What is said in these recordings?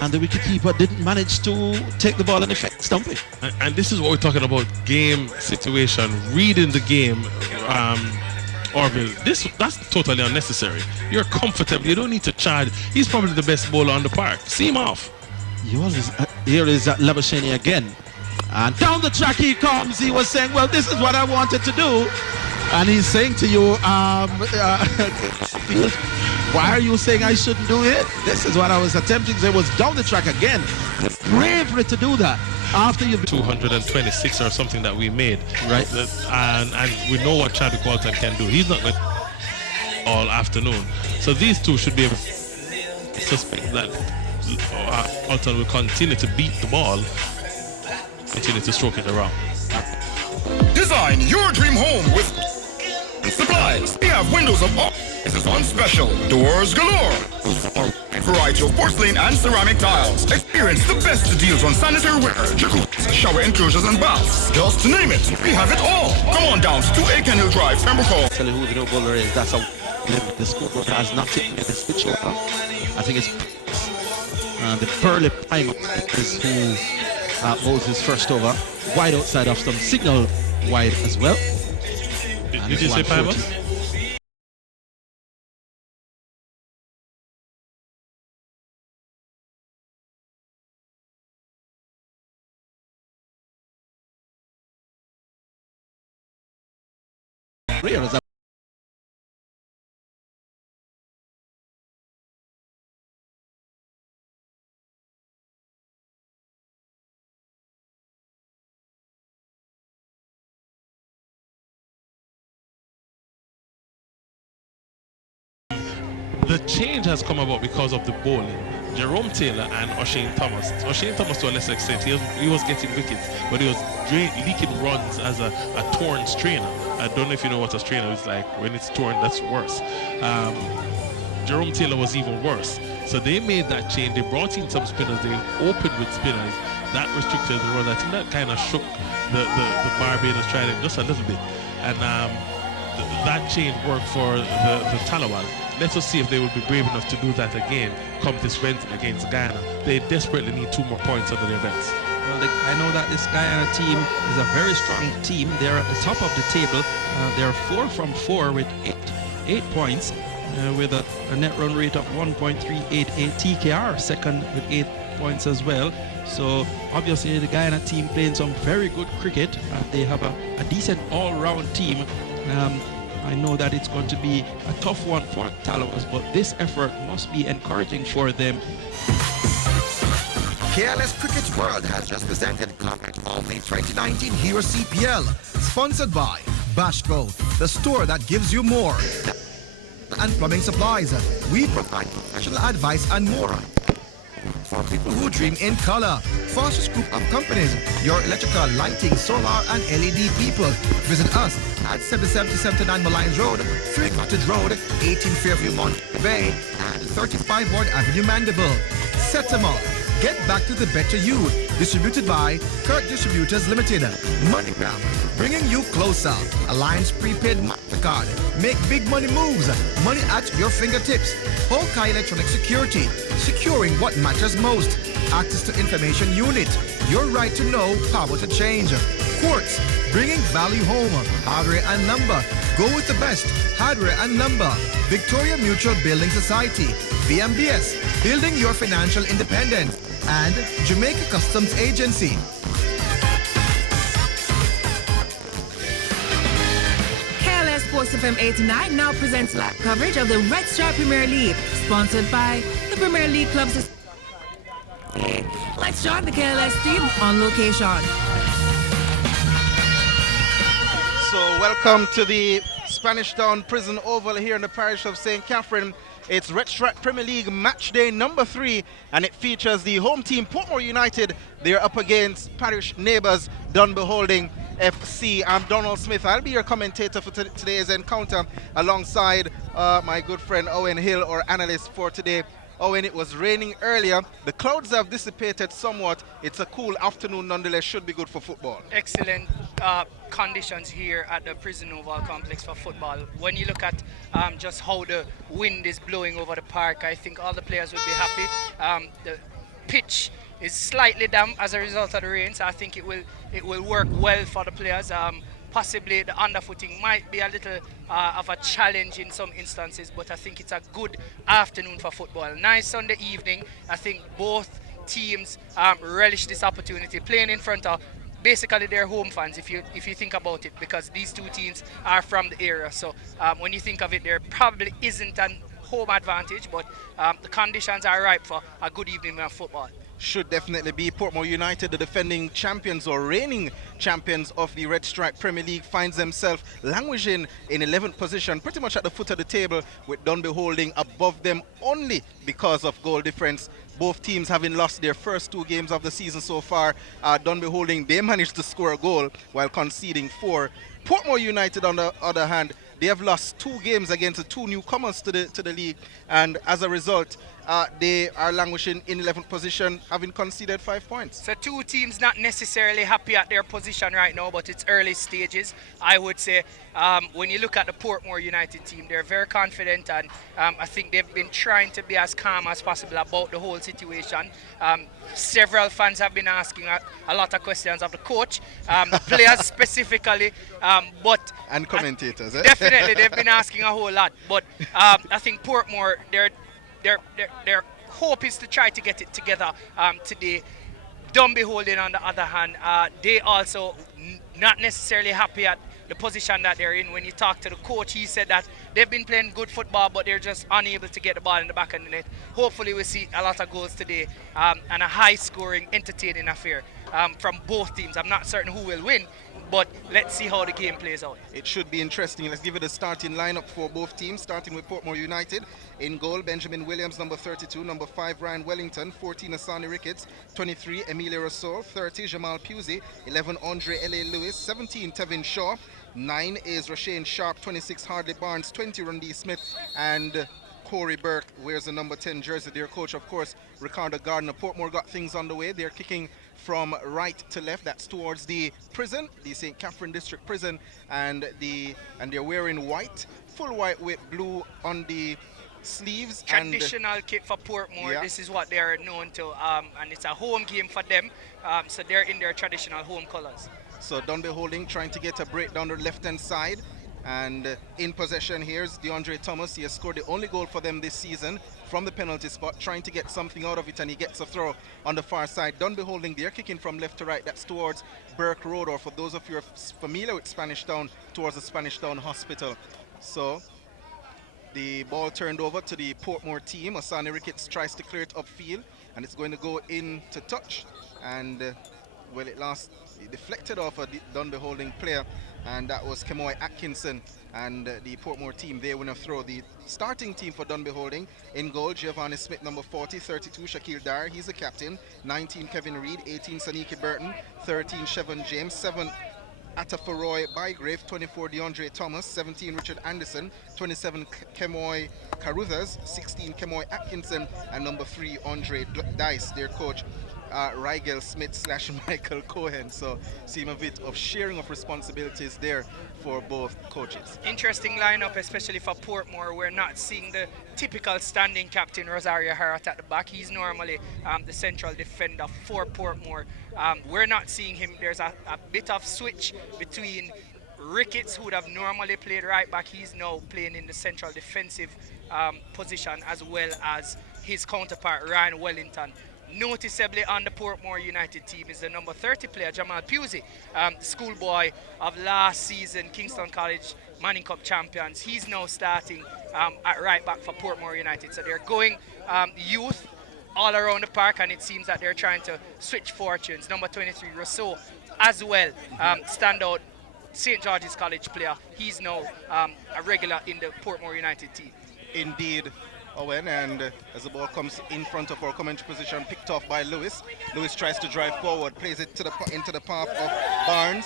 and the wicketkeeper didn't manage to take the ball and effect stumping. And this is what we're talking about: game situation, reading the game. Orville, that's totally unnecessary. You're comfortable. You don't need to charge. He's probably the best bowler on the park. See him off. You always here is Labasheni again, and down the track he comes. He was saying, "Well, this is what I wanted to do," and he's saying to you, "Why are you saying I shouldn't do it? This is what I was attempting." It was down the track again. Bravery to do that after you've 226 or something that we made, right? And we know what Chadwick Walton can do. He's not going all afternoon, so these two should be able to suspect that Walton will continue to beat the ball, continue to stroke it around. Design your dream home with supplies. We have windows of all sizes on special. Doors galore. A variety of porcelain and ceramic tiles. Experience the best deals on sanitary ware, jacuzzis, shower enclosures and baths. Just to name it, we have it all. Come on down to 2 Aiken Hill Drive, Pembrokeshire. Tell you who the no bowler is. That's how the scoreboard has not taken the switch over. I think it's the Burley Prime is who bowls his first over. Wide outside off some signal wide as well. Did you say Piper? The change has come about because of the bowling. Jerome Taylor and O'Shane Thomas. O'Shane Thomas, to a lesser extent, he was getting wickets, but he was leaking runs as a torn strainer. I don't know if you know what a strainer is like. When it's torn, that's worse. Jerome Taylor was even worse. So they made that change. They brought in some spinners. They opened with spinners. That restricted the run. I think that kind of shook the Barbados Trident just a little bit. And that change worked for the Talawal. Let us see if they will be brave enough to do that again come this Wednesday against Guyana. They desperately need 2 more points under their belts. Well, I know that this Guyana team is a very strong team. They're at the top of the table. They're 4 from 4 with 8 points with a net run rate of 1.388. TKR second with 8 points as well. So obviously the Guyana team playing some very good cricket. They have a decent all-round team. I know that it's going to be a tough one for Talawas, but this effort must be encouraging for them. KLS Cricket World has just presented Contact Only 2019 Hero CPL, sponsored by Bashco, the store that gives you more. And plumbing supplies. We provide professional advice and more. For people who dream in color, fastest group of companies, your electrical, lighting, solar and LED people. Visit us at 7779 Malines Road, 3 Cottage Road, 18 Fairview Mont Bay, and 35 Ward Avenue Mandeville. Set them up. Get back to the better you. Distributed by Kirk Distributors Limited. MoneyGram, bringing you closer. Alliance Prepaid MasterCard. Make big money moves. Money at your fingertips. Hawkeye Electronic Security. Securing what matters most. Access to Information Unit. Your right to know, power to change. Quartz, bringing value home. Hardware and Lumber. Go with the best. Hardware and Lumber. Victoria Mutual Building Society. VMBS, building your financial independence. And Jamaica Customs Agency. KLS Sports FM 89 now presents live coverage of the Red Stripe Premier League, sponsored by the Premier League Clubs. Let's join the KLS team on location. So welcome to the Spanish Town Prison Oval here in the parish of St. Catherine. It's Red Stripe Premier League match day number 3, and it features the home team Portmore United. They're up against parish neighbours Dunbeholden FC. I'm Donald Smith. I'll be your commentator for today's encounter alongside my good friend Owen Hill, our analyst for today. Owen, it was raining earlier. The clouds have dissipated somewhat. It's a cool afternoon nonetheless. Should be good for football. Excellent conditions here at the Prison Oval Complex for football. When you look at just how the wind is blowing over the park, I think all the players would be happy. pitch is slightly damp as a result of the rain, so I think it will work well for the players. Possibly the underfooting might be a little of a challenge in some instances, but I think it's a good afternoon for football. Nice Sunday evening. I think both teams relish this opportunity, playing in front of basically their home fans, if you think about it, because these two teams are from the area. So when you think of it, there probably isn't an home advantage, but the conditions are ripe for a good evening of football. Should definitely be. Portmore United, the defending champions or reigning champions of the Red Stripe Premier League, finds themselves languishing in 11th position, pretty much at the foot of the table, with Dunbeholden above them only because of goal difference. Both teams having lost their first 2 games of the season so far. Dunbeholden, they managed to score a goal while conceding 4. Portmore United, on the other hand, they have lost 2 games against the 2 newcomers to the league, and as a result, they are languishing in 11th position, having conceded 5 points. So 2 teams not necessarily happy at their position right now, but it's early stages. I would say when you look at the Portmore United team, they're very confident, and I think they've been trying to be as calm as possible about the whole situation. Several fans have been asking a lot of questions of the coach, the players specifically, but and commentators. Definitely, they've been asking a whole lot. But I think Portmore, their hope is to try to get it together today. Dunbeholden, on the other hand, they also not necessarily happy at the position that they're in. When you talk to the coach, he said that they've been playing good football, but they're just unable to get the ball in the back of the net. Hopefully we'll see a lot of goals today, and a high-scoring, entertaining affair from both teams. I'm not certain who will win, but let's see how the game plays out. It should be interesting. Let's give it a starting lineup for both teams, starting with Portmore United. In goal, Benjamin Williams, number 32, number 5, Ryan Wellington, 14, Asani Ricketts, 23, Emilia Rasoul, 30, Jamal Pusey, 11, Andre L.A. Lewis, 17, Tevin Shaw, 9 is Rashane Sharp, 26, Hardley Barnes, 20, Rundy Smith, and Corey Burke wears the number 10 jersey. Their coach, of course, Ricardo Gardner. Portmore got things underway. They're kicking from right to left. That's towards the prison, the St. Catherine District Prison, and they're wearing white, full white with blue on the sleeves. Traditional kit for Portmore. Yeah. This is what they're known to, and it's a home game for them. So they're in their traditional home colors. So Dunbeholden trying to get a break down the left-hand side. And in possession, here's DeAndre Thomas. He has scored the only goal for them this season from the penalty spot, trying to get something out of it, and he gets a throw on the far side. Dunbeholden, they're kicking from left to right. That's towards Burke Road, or for those of you who are familiar with Spanish Town, towards the Spanish Town Hospital. So the ball turned over to the Portmore team. Asani Ricketts tries to clear it upfield, and it's going to go in to touch. And well, it deflected off a Dunbeholden player, and that was Kemoy Atkinson, and the Portmore team, they win a throw. The starting team for Dunbeholden: in goal, Giovanni Smith, number 40, 32, Shaquille Dyer, he's the captain, 19, Kevin Reed, 18, Saniki Burton, 13, Chevon James, 7, Atafaroy Bygrave, 24, DeAndre Thomas, 17, Richard Anderson, 27, Kemoy Caruthers, 16, Kemoy Atkinson, and number 3, Andre Dice, their coach, Rigel Smith / Michael Cohen. So seem a bit of sharing of responsibilities there for both coaches. Interesting lineup, especially for Portmore. We're not seeing the typical standing captain Rosario Harrat at the back. He's normally the central defender for Portmore. We're not seeing him. There's a bit of switch between Ricketts, who would have normally played right back. He's now playing in the central defensive position, as well as his counterpart Ryan Wellington. Noticeably on the Portmore United team is the number 30 player, Jamal Pusey, schoolboy of last season, Kingston College Manning Cup champions. He's now starting at right back for Portmore United. So they're going youth all around the park, and it seems that they're trying to switch fortunes. Number 23, Rousseau, as well, standout St. George's College player. He's now a regular in the Portmore United team. Indeed, Owen, and as the ball comes in front of our commentary position, picked off by Lewis. Lewis tries to drive forward, plays it into the path of Barnes,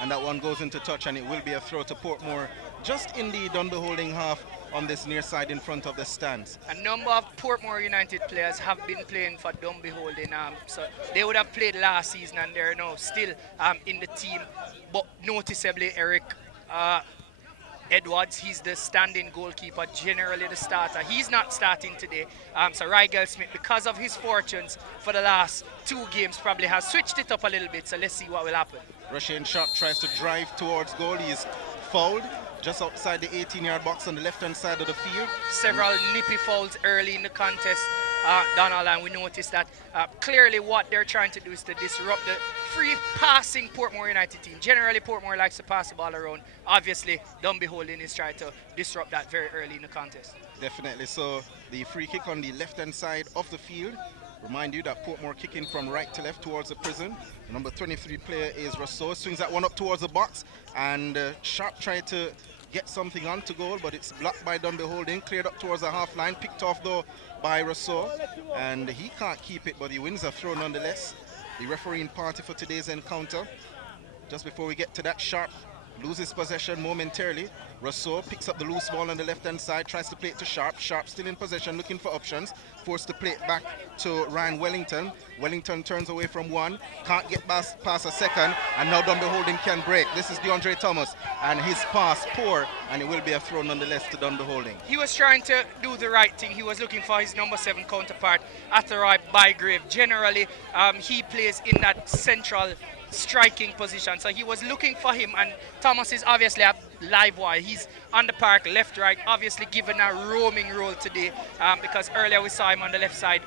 and that one goes into touch, and it will be a throw to Portmore, just in the Dunbeholden half on this near side in front of the stands. A number of Portmore United players have been playing for Dunbeholden, so they would have played last season, and they're now still in the team. But noticeably, Eric, Edwards. He's the standing goalkeeper, generally the starter. He's not starting today. So Rigel Smith, because of his fortunes for the last 2 games, probably has switched it up a little bit. So let's see what will happen. Russian Sharp tries to drive towards goal. He's fouled just outside the 18-yard box on the left-hand side of the field. Several nippy fouls early in the contest, Donald, and we noticed that clearly what they're trying to do is to disrupt the free passing Portmore United team. Generally, Portmore likes to pass the ball around. Obviously, Dunbeholden is trying to disrupt that very early in the contest. Definitely. So the free kick on the left-hand side of the field. Remind you that Portmore kicking from right to left towards the prison. The number 23 player is Rousseau. Swings that one up towards the box, and Sharp tried to get something onto goal, but it's blocked by Dunbeholden. Cleared up towards the half line, picked off though by Rousseau, and he can't keep it, but he wins a throw nonetheless. The refereeing party for today's encounter. Just before we get to that, Sharp loses possession momentarily. Rousseau picks up the loose ball on the left-hand side, tries to play it to Sharp. Sharp still in possession, looking for options. Forced to play it back to Ryan Wellington. Wellington turns away from one, can't get past a second, and now Dunbeholden can break. This is DeAndre Thomas, and his pass poor, and it will be a throw nonetheless to Dunbeholden. He was trying to do the right thing. He was looking for his number 7 counterpart, Atharai Bygrave. Generally, he plays in that central striking position, so he was looking for him, and Thomas is obviously a live wire. He's on the park, left, right, obviously given a roaming role today, because earlier we saw him on the left side.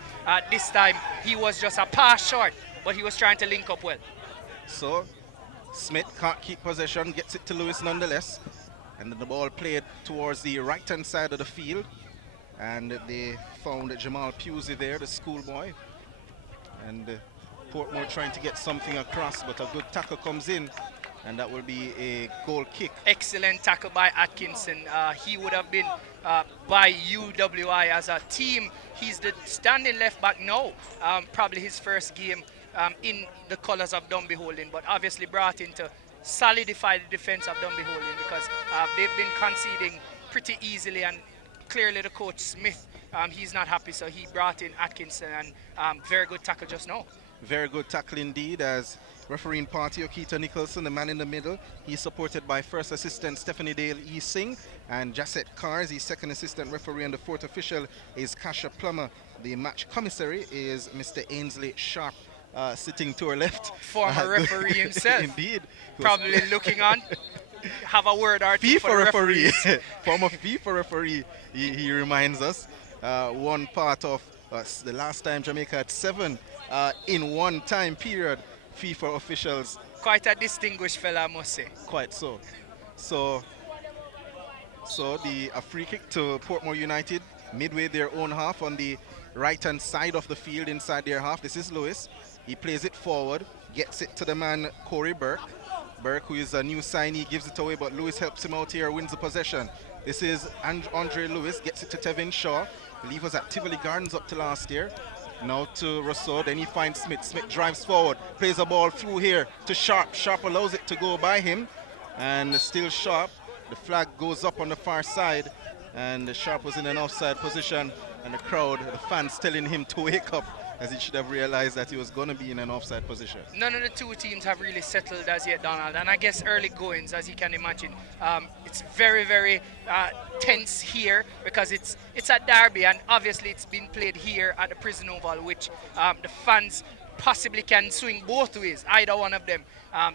This time he was just a pass short, but he was trying to link up well. So Smith can't keep possession, gets it to Lewis nonetheless, and then the ball played towards the right-hand side of the field, and they found Jamal Pusey there, the schoolboy, and Portmore trying to get something across, but a good tackle comes in, and that will be a goal kick. Excellent tackle by Atkinson. He would have been by UWI as a team. He's the standing left back now, probably his first game in the colours of Dunbeholden, but obviously brought in to solidify the defence of Dunbeholden, because they've been conceding pretty easily, and clearly the coach Smith, he's not happy, so he brought in Atkinson, and very good tackle just now. Very good tackle indeed, as refereeing party Okita Nicholson, the man in the middle. He's supported by first assistant Stephanie Dale E. Singh and Jasset Cars. He's second assistant referee, and the fourth official is Kasha Plummer. The match commissary is Mr. Ainsley Sharp, sitting to her left. Former referee himself. Indeed. Probably looking on. Have a word or two for the referee. Former FIFA referee, he reminds us. One part of the last time Jamaica had 7 in one time period FIFA officials. Quite a distinguished fella, I must say. Quite so. So a free kick to Portmore United, midway their own half on the right-hand side of the field inside their half. This is Lewis. He plays it forward, gets it to the man Corey Burke. Burke, who is a new signee, gives it away, but Lewis helps him out here, wins the possession. This is Andre Lewis, gets it to Tevin Shaw. I believe was at Tivoli Gardens up to last year. Now to Rousseau, then he finds Smith. Smith drives forward, plays a ball through here to Sharp. Sharp allows it to go by him, and still Sharp. The flag goes up on the far side, and Sharp was in an offside position, and the crowd, the fans telling him to wake up, as he should have realized that he was going to be in an offside position. None of the two teams have really settled as yet, Donald, and I guess early goings, as you can imagine. It's very, very tense here, because it's a derby, and obviously it's been played here at the Prison Oval, which the fans possibly can swing both ways, either one of them.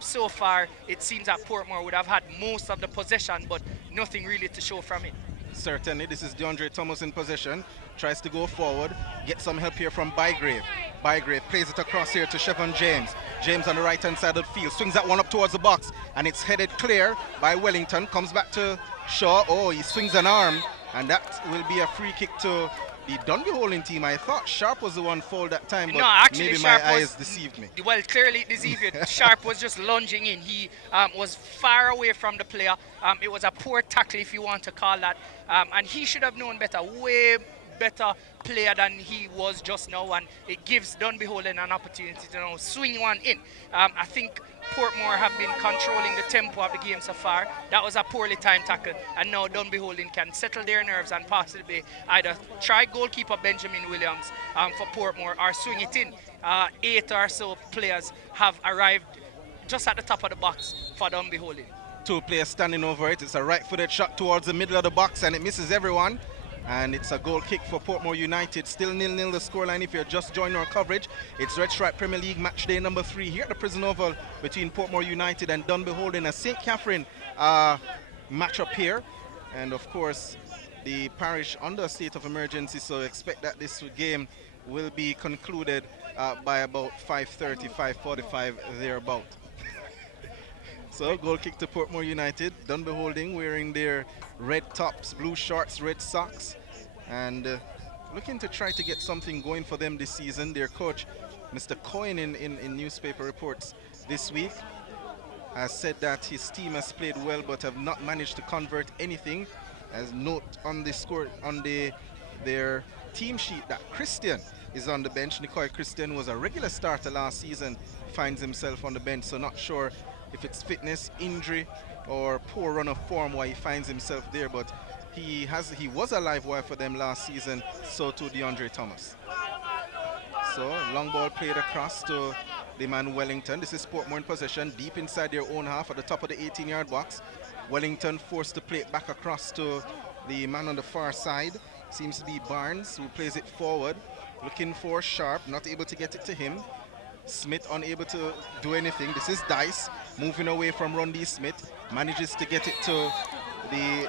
So far, it seems that Portmore would have had most of the possession, but nothing really to show from it. Certainly, this is DeAndre Thomas in possession. Tries to go forward, get some help here from Bygrave. Bygrave plays it across here to Chevon James. James on the right-hand side of the field, swings that one up towards the box, and it's headed clear by Wellington. Comes back to Shaw. Oh, he swings an arm, and that will be a free kick to the Dunbeholden team. I thought Sharp was the one fouled that time, but no, actually, maybe Sharp my eyes deceived me. Well, clearly it deceived you. Sharp was just lunging in. He was far away from the player. It was a poor tackle, if you want to call that, and he should have known better. Way better player than he was just now, and it gives Dunbeholden an opportunity to now swing one in. I think Portmore have been controlling the tempo of the game so far. That was a poorly timed tackle, and now Dunbeholden can settle their nerves and possibly either try goalkeeper Benjamin Williams for Portmore or swing it in. 8 or so players have arrived just at the top of the box for Dunbeholden. Two players standing over it. It's a right-footed shot towards the middle of the box, and it misses everyone. And it's a goal kick for Portmore United. Still 0-0 the scoreline if you're just joining our coverage. It's Red Stripe Premier League match day number 3 here at the Prison Oval between Portmore United and Dunbeholden, a St. Catherine matchup here. And of course, the parish under a state of emergency, so expect that this game will be concluded by about 5:30, 5:45 thereabout. So goal kick to Portmore United. Dunbeholden wearing their red tops, blue shorts, red socks, and looking to try to get something going for them this season. Their coach, Mr. Coyne, in newspaper reports this week, has said that his team has played well but have not managed to convert anything. As note on the score on their team sheet that Christian is on the bench. Nicoy Christian was a regular starter last season, finds himself on the bench, so not sure if it's fitness, injury, or poor run of form why he finds himself there, but he was a live wire for them last season, so too DeAndre Thomas. So long ball played across to the man Wellington. This is Portmore in possession, deep inside their own half at the top of the 18-yard box. Wellington forced to play it back across to the man on the far side. Seems to be Barnes, who plays it forward, looking for Sharp, not able to get it to him. Smith unable to do anything. This is Dice moving away from Rundy Smith, manages to get it to the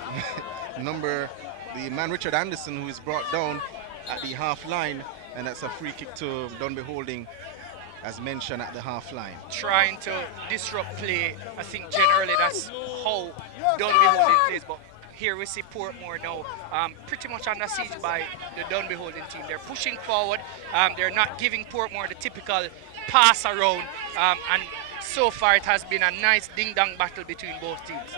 the man Richard Anderson, who is brought down at the half line, and that's a free kick to Dunbeholden, as mentioned, at the half line. Trying to disrupt play, I think generally that's how Dunbeholden plays, but here we see Portmore now pretty much under siege by the Dunbeholden team. They're pushing forward, they're not giving Portmore the typical pass around, and so far it has been a nice ding-dong battle between both teams.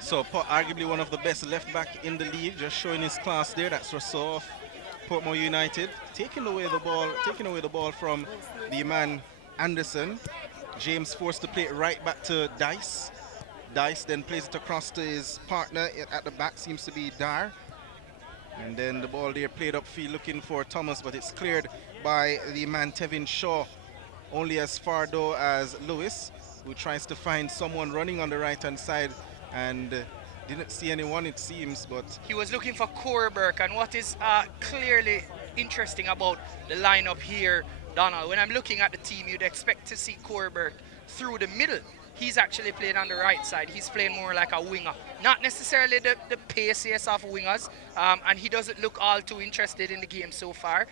So arguably one of the best left back in the league, just showing his class there. That's Rousseau of Portmore United, taking away the ball from the man Anderson. James forced to play it right back to Dice. Dice then plays it across to his partner at the back, seems to be Dar. And then the ball there played upfield looking for Thomas, but it's cleared by the man Tevin Shaw. Only as far though as Lewis, who tries to find someone running on the right-hand side and didn't see anyone, it seems, but he was looking for Corberk. And what is clearly interesting about the lineup here, Donald, when I'm looking at the team, you'd expect to see Corberk through the middle. He's actually playing on the right side. He's playing more like a winger. Not necessarily the paciest of wingers, and he doesn't look all too interested in the game so far.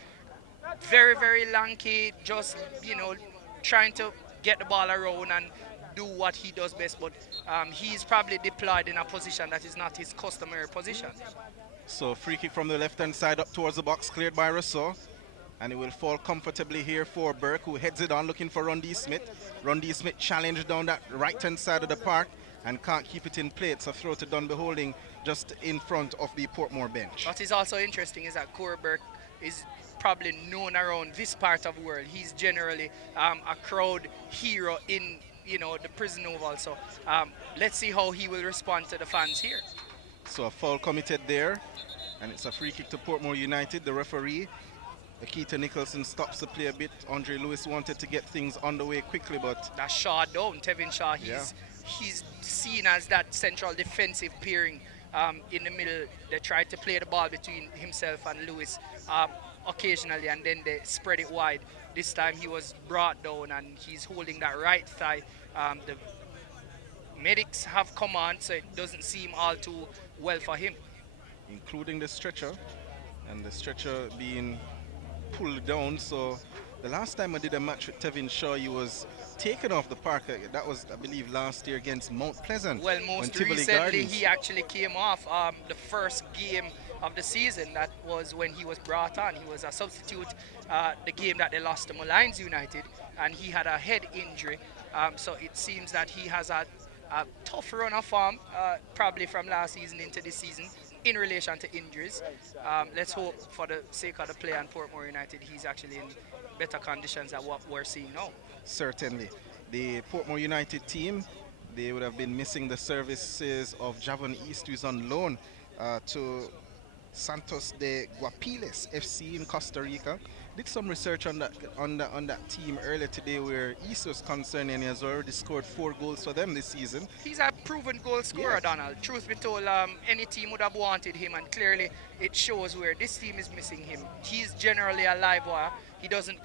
Very, very lanky, just, trying to get the ball around and do what he does best, but he's probably deployed in a position that is not his customary position. So free kick from the left-hand side up towards the box, cleared by Rousseau. And it will fall comfortably here for Burke, who heads it on looking for Rundy Smith. Rundy Smith challenged down that right-hand side of the park and can't keep it in play. It's a throw to Dunbeholden just in front of the Portmore bench. What is also interesting is that Corberk is probably known around this part of the world. He's generally a crowd hero in the Prison Oval. So let's see how he will respond to the fans here. So a foul committed there, and it's a free kick to Portmore United. The referee, Akita Nicholson, stops the play a bit. Andre Lewis wanted to get things underway quickly, but that's Shaw down. Tevin Shaw, he's seen as that central defensive pairing in the middle. They tried to play the ball between himself and Lewis occasionally, and then they spread it wide. This time he was brought down and he's holding that right thigh. The medics have come on, so it doesn't seem all too well for him. Including the stretcher, and the stretcher being pulled down. So the last time I did a match with Tevin Shaw, he was taken off the park. That was, I believe, last year against Mount Pleasant. Well, most recently he actually came off the first game of the season. That was when he was brought on. He was a substitute the game that they lost to Malines United, and he had a head injury. So it seems that he has a tough run of form, probably from last season into this season, in relation to injuries. Let's hope, for the sake of the player and Portmore United, he's actually in better conditions than what we're seeing now. Certainly. The Portmore United team, they would have been missing the services of Javon East, who's on loan to Santos de Guapiles FC in Costa Rica. did some research on that team earlier today, where East was concerned, and he has already scored 4 goals for them this season. He's a proven goal scorer, Yes. Donald. Truth be told, any team would have wanted him, and clearly it shows where this team is missing him. He's generally a live wire. He doesn't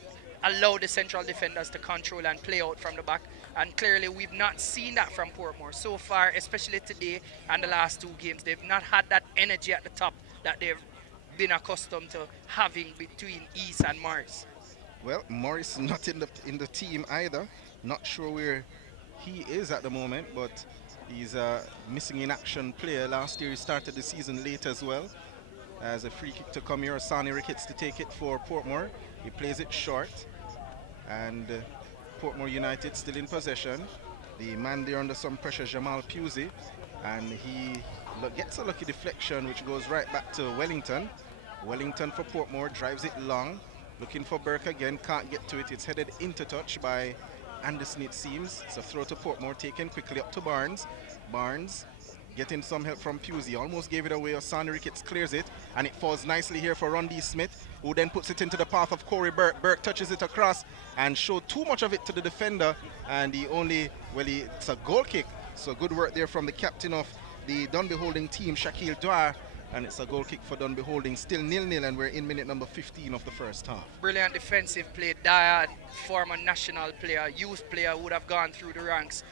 allow the central defenders to control and play out from the back, and clearly we've not seen that from Portmore so far, especially today and the last 2 games. They've not had that energy at the top that they've been accustomed to having between East and Morris. Well, Morris not in the team either. Not sure where he is at the moment, but he's a missing in action player. Last year he started the season late as well. As a free kick to come here, Sonny Ricketts to take it for Portmore. He plays it short, and Portmore United still in possession. The man there under some pressure, Jamal Pusey, and he gets a lucky deflection which goes right back to Wellington. Wellington for Portmore, drives it long, looking for Burke again, can't get to it. It's headed into touch by Anderson, it seems. It's a throw to Portmore, taken quickly up to Barnes. Barnes getting some help from Pusey, almost gave it away. Sonny Ricketts clears it, and it falls nicely here for Rondi Smith, who then puts it into the path of Corey Burke. Burke touches it across and showed too much of it to the defender, and it's a goal kick. So good work there from the captain of the Dunbeholden team, Shaquille Dwyer, and it's a goal kick for Dunbeholden. Still 0-0, and we're in minute number 15 of the first half. Brilliant defensive play. Dyer, former national player, youth player, would have gone through the ranks.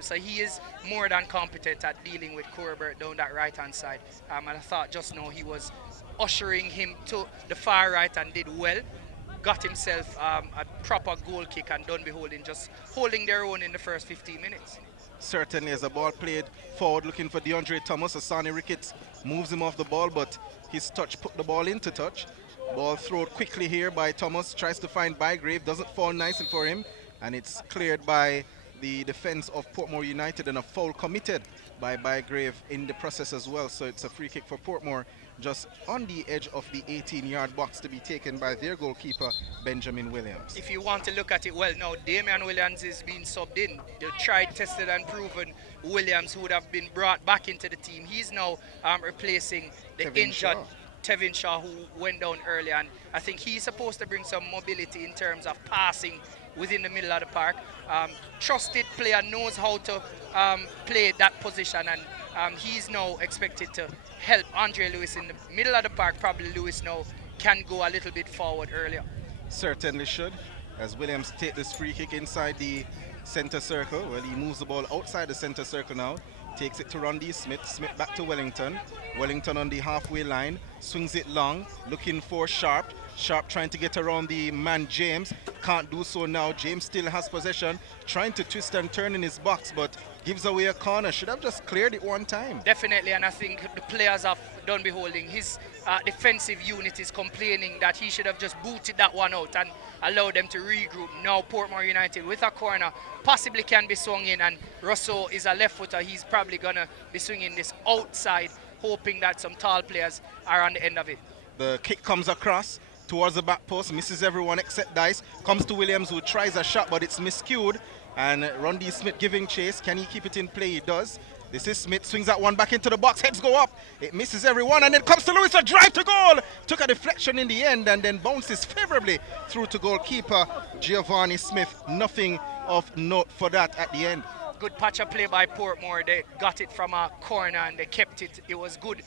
So he is more than competent at dealing with Corbett down that right-hand side. And I thought just now he was ushering him to the far right and did well. Got himself a proper goal kick, and Dunbeholden just holding their own in the first 15 minutes. Certainly, as a ball played forward looking for DeAndre Thomas, Sonny Ricketts moves him off the ball, but his touch put the ball into touch. Ball thrown quickly here by Thomas, tries to find Bygrave, doesn't fall nicely for him, and it's cleared by the defense of Portmore United, and a foul committed by Bygrave in the process as well. So it's a free kick for Portmore, just on the edge of the 18-yard box, to be taken by their goalkeeper, Benjamin Williams. If you want to look at it well now, Damian Williams is being subbed in. The tried, tested and proven Williams, who would have been brought back into the team. He's now replacing the injured Tevin Shaw, who went down earlier, and I think he's supposed to bring some mobility in terms of passing within the middle of the park. Trusted player, knows how to play that position, and he's now expected to help Andre Lewis in the middle of the park. Probably Lewis now can go a little bit forward earlier. Certainly should, as Williams take this free kick inside the center circle. Well, he moves the ball outside the center circle now, takes it to Rondi Smith. Smith back to Wellington. Wellington on the halfway line, swings it long, looking for Sharp. Sharp trying to get around the man James, can't do so now. James still has possession, trying to twist and turn in his box, but gives away a corner. Should have just cleared it one time. Definitely, and I think the players of Dunbeholden, his defensive unit is complaining that he should have just booted that one out and allowed them to regroup. Now Portmore United with a corner possibly can be swung in, and Russo is a left footer. He's probably going to be swinging this outside, hoping that some tall players are on the end of it. The kick comes across towards the back post, misses everyone except Dice. Comes to Williams, who tries a shot, but it's miscued. And Rondi Smith giving chase. Can he keep it in play? He does. This is Smith, swings that one back into the box. Heads go up. It misses everyone, and then comes to Lewis, a drive to goal. Took a deflection in the end, and then bounces favorably through to goalkeeper Giovanni Smith. Nothing of note for that at the end. Good patch of play by Portmore. They got it from a corner and they kept it. It was good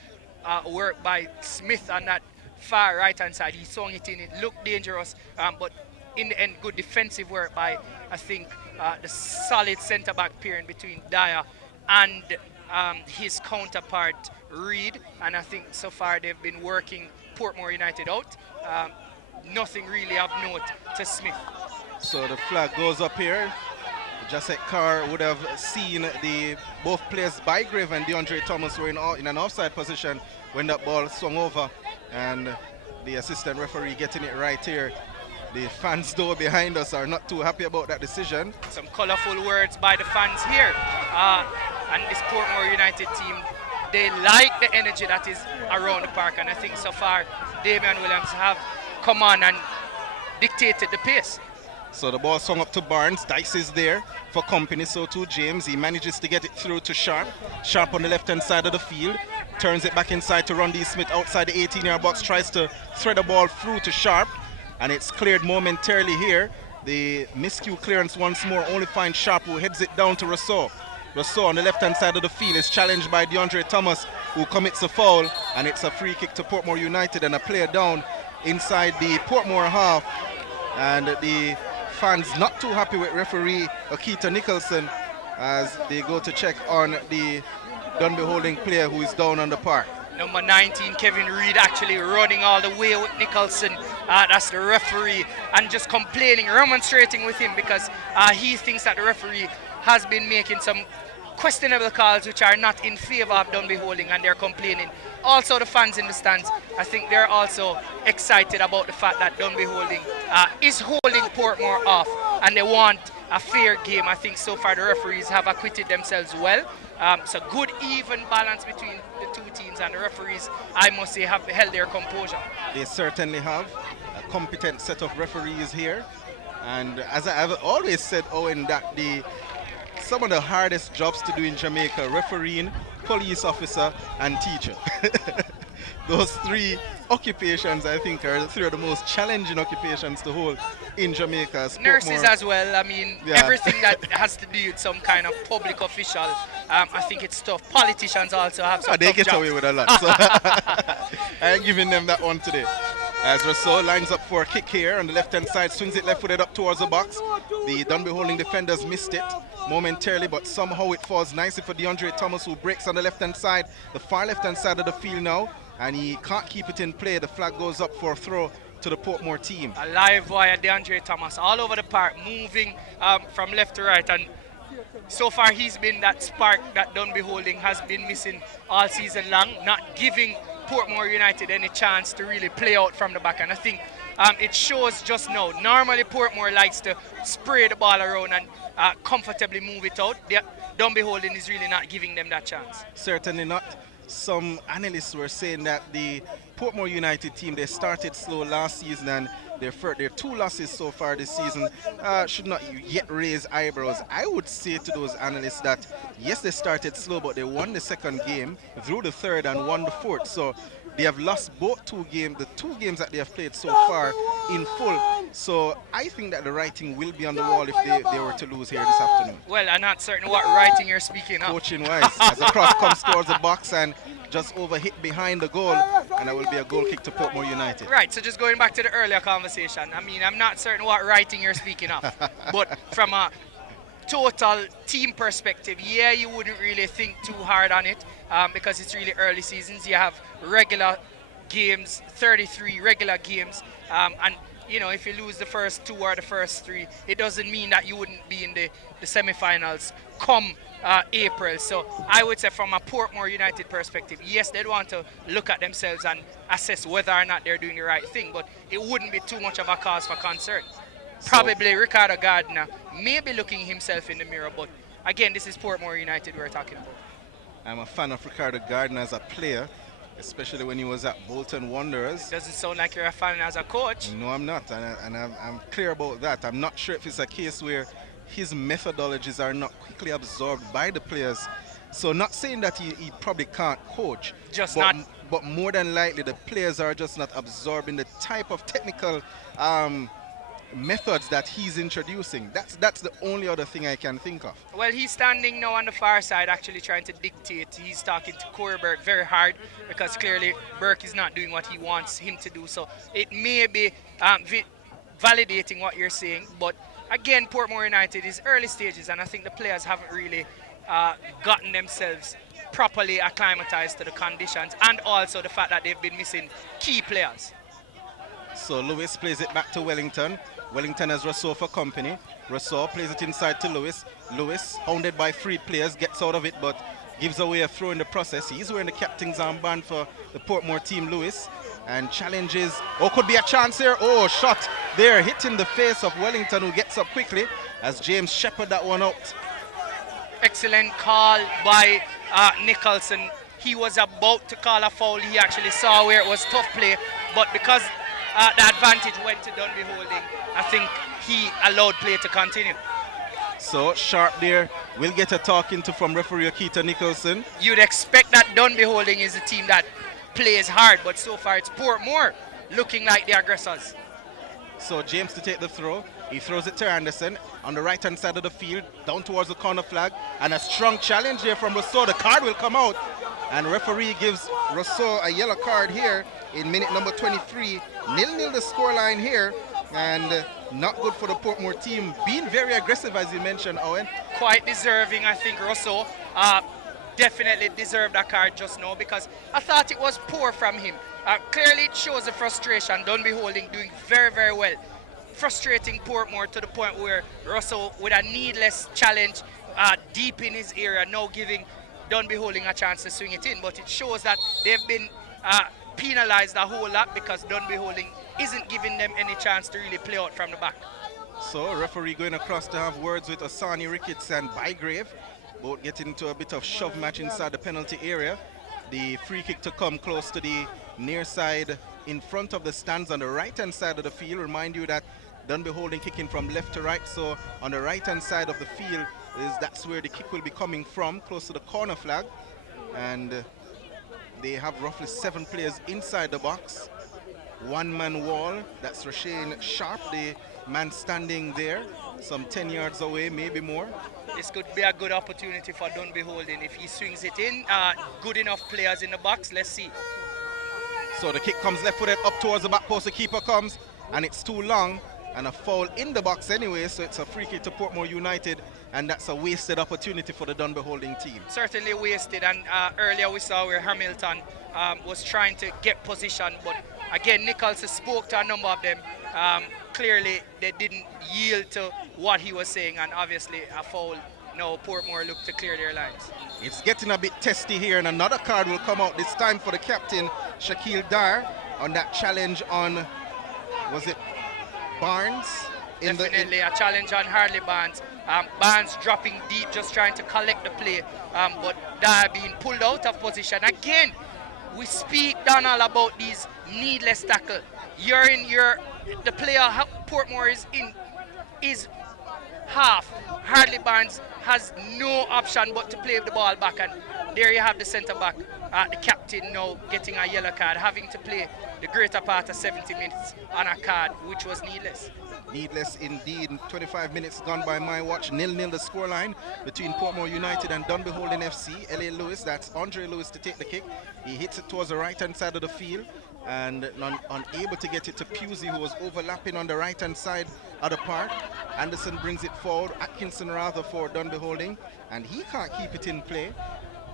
work by Smith on that far right-hand side. He swung it in. It looked dangerous, but in the end, good defensive work by, I think, the solid centre-back pairing between Dyer and his counterpart, Reed. And I think so far they've been working Portmore United out. Nothing really of note to Smith. So the flag goes up here. Jacek Carr would have seen both players, Bygrave and DeAndre Thomas, were in an offside position when that ball swung over, and the assistant referee getting it right here. The fans, though, behind us are not too happy about that decision. Some colourful words by the fans here. And this Portmore United team, they like the energy that is around the park, and I think so far Damian Williams have come on and dictated the pace. So the ball swung up to Barnes. Dice is there for company, so too James. He manages to get it through to Sharp. Sharp on the left-hand side of the field. Turns it back inside to Rondi Smith outside the 18-yard box. Tries to thread the ball through to Sharp. and it's cleared momentarily here. The miscue clearance once more only finds Sharp, who heads it down to Rousseau. Rousseau on the left-hand side of the field is challenged by DeAndre Thomas, who commits a foul, and it's a free kick to Portmore United and a player down inside the Portmore half. And the fans not too happy with referee Akita Nicholson as they go to check on the Dunbeholden player who is down on the park. Number 19, Kevin Reed, actually running all the way with Nicholson. That's the referee, and just complaining, remonstrating with him because he thinks that the referee has been making some questionable calls which are not in favor of Dunbeholden, and they're complaining. Also, the fans in the stands, I think they're also excited about the fact that Dunbeholden is holding Portmore off, and they want a fair game. I think so far the referees have acquitted themselves well. So good even balance between the two teams, and the referees, I must say, have held their composure. They certainly have a competent set of referees here, and as I've always said, Owen, that some of the hardest jobs to do in Jamaica: refereeing, police officer, and teacher. Those three occupations, I think, are three of the most challenging occupations to hold in Jamaica. Nurses as well. I mean, everything that has to do with some kind of public official, I think it's tough. Politicians also have some they tough get jobs. away with a lot. So I ain't giving them that one today. As Rousseau lines up for a kick here on the left-hand side, swings it left-footed up towards the box. The Dunbeholden defenders missed it momentarily, but somehow it falls nicely for DeAndre Thomas, who breaks on the left-hand side, the far left-hand side of the field now, and he can't keep it in play. The flag goes up for a throw to the Portmore team. A live wire, DeAndre Thomas, all over the park, moving from left to right, and so far he's been that spark that Dunbeholden has been missing all season long, not giving Portmore United any chance to really play out from the back. And I think it shows just now. Normally Portmore likes to spray the ball around and comfortably move it out. Dunbeholden is really not giving them that chance. Certainly not. Some analysts were saying that the Portmore United team, they started slow last season, and their two losses so far this season should not yet raise eyebrows. I would say to those analysts that yes, they started slow, but they won the second game, drew the third, and won the fourth. So they have lost both the two games that they have played so far in full. So I think that the writing will be on the wall if they were to lose here this afternoon. Well, I'm not certain what writing you're speaking of. Coaching wise, as the cross comes towards the box and just overhit behind the goal, and that will be a goal kick to Portmore United. Right, so just going back to the earlier conversation, I mean, I'm not certain what writing you're speaking of, but from a total team perspective, yeah, you wouldn't really think too hard on it because it's really early seasons. You have regular games, 33 regular games, and you know, if you lose the first two or the first three, it doesn't mean that you wouldn't be in the semi-finals come April. So I would say from a Portmore United perspective, yes, they'd want to look at themselves and assess whether or not they're doing the right thing, but it wouldn't be too much of a cause for concern. Probably Ricardo Gardner may be looking himself in the mirror, but again, this is Portmore United we're talking about. I'm a fan of Ricardo Gardner as a player, especially when he was at Bolton Wanderers. Doesn't sound like you're a fan as a coach. No, I'm not, and I'm clear about that. I'm not sure if it's a case where his methodologies are not quickly absorbed by the players. So not saying that he probably can't coach, but more than likely the players are just not absorbing the type of technical methods that he's introducing. That's the only other thing I can think of. Well, he's standing now on the far side actually trying to dictate. He's talking to Corey Burke very hard because clearly Burke is not doing what he wants him to do. So it may be validating what you're saying, but again, Portmore United is early stages, and I think the players haven't really gotten themselves properly acclimatized to the conditions and also the fact that they've been missing key players. So Lewis plays it back to Wellington. Wellington has Rousseau for company. Rousseau plays it inside to Lewis. Lewis, hounded by three players, gets out of it but gives away a throw in the process. He's wearing the captain's armband for the Portmore team, Lewis, and challenges. Oh, could be a chance here. Oh, shot there, hitting the face of Wellington, who gets up quickly as James shepherd that one out. Excellent call by Nicholson. He was about to call a foul. He actually saw where it was tough play, but because the advantage went to Dunbeholden, I think he allowed play to continue. So Sharp there will get a talking to from referee Akita Nicholson. You'd expect that Dunbeholden is a team that plays hard, but so far it's Portmore looking like the aggressors. So James to take the throw. He throws it to Anderson on the right-hand side of the field, down towards the corner flag. And a strong challenge here from Rousseau. The card will come out. And referee gives Rousseau a yellow card here in minute number 23. 0-0 the scoreline here. And not good for the Portmore team. Being very aggressive, as you mentioned, Owen. Quite deserving, I think, Rousseau. Definitely deserved that card just now because I thought it was poor from him. Clearly it shows the frustration. Dunbeholden doing very, very well. Frustrating Portmore to the point where Rousseau, with a needless challenge deep in his area, now giving Dunbeholden a chance to swing it in. But it shows that they've been penalized a whole lot because Dunbeholden isn't giving them any chance to really play out from the back. So referee going across to have words with Asani Ricketts and Bygrave. Both getting into a bit of shove match inside the penalty area. The free kick to come close to the near side in front of the stands on the right-hand side of the field. Remind you that Dunbeholden kicking from left to right, so on the right-hand side of the field that's where the kick will be coming from, close to the corner flag. And they have roughly 7 players inside the box. One-man wall, that's Rashane Sharp, the man standing there, some 10 yards away, maybe more. This could be a good opportunity for Dunbeholden if he swings it in. Good enough players in the box, let's see. So the kick comes left-footed up towards the back post, the keeper comes, and it's too long, and a foul in the box anyway, so it's a free kick to Portmore United, and that's a wasted opportunity for the Dunbeholden team. Certainly wasted, and earlier we saw where Hamilton was trying to get position, but again, Nichols spoke to a number of them. Clearly, they didn't yield to what he was saying, and obviously a foul. Now Portmore look to clear their lines. It's getting a bit testy here, and another card will come out, this time for the captain, Shaquille Dar, on that challenge on, was it Barnes? Definitely a challenge on Harley Barnes. Barnes dropping deep, just trying to collect the play, but Dar being pulled out of position. Again, we speak, Donald, about these needless tackle. The player Portmore is half. Harley Barnes has no option but to play the ball back, and there you have the centre back, the captain now getting a yellow card, having to play the greater part of 70 minutes on a card which was needless. Needless indeed. 25 minutes gone by my watch. 0-0 the scoreline between Portmore United and Dunbeholden FC. L.A. Lewis, that's Andre Lewis to take the kick. He hits it towards the right-hand side of the field and unable to get it to Pusey, who was overlapping on the right-hand side of the park. Anderson brings it forward, Atkinson rather, for Dunbeholden, and he can't keep it in play,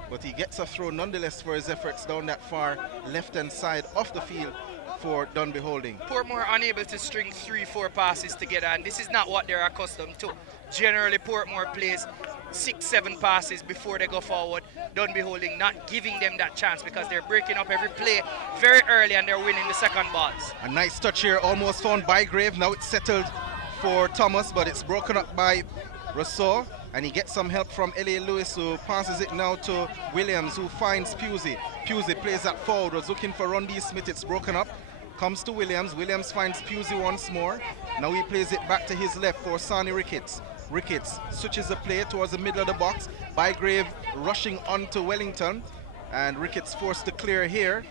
but he gets a throw nonetheless for his efforts down that far left-hand side of the field for Dunbeholden. Portmore unable to string 3-4 passes together, and this is not what they're accustomed to. Generally, Portmore plays 6-7 passes before they go forward. Dunbeholden not giving them that chance because they're breaking up every play very early and they're winning the second balls. A nice touch here, almost found Bygrave. Now it's settled for Thomas, but it's broken up by Rousseau, and he gets some help from L.A. Lewis, who passes it now to Williams, who finds Pusey. Pusey plays that forward, was looking for Rundy Smith. It's broken up, comes to Williams. Williams finds Pusey once more. Now he plays it back to his left for Sani Ricketts. Ricketts switches the play towards the middle of the box. Bygrave rushing onto Wellington, and Ricketts forced to clear here.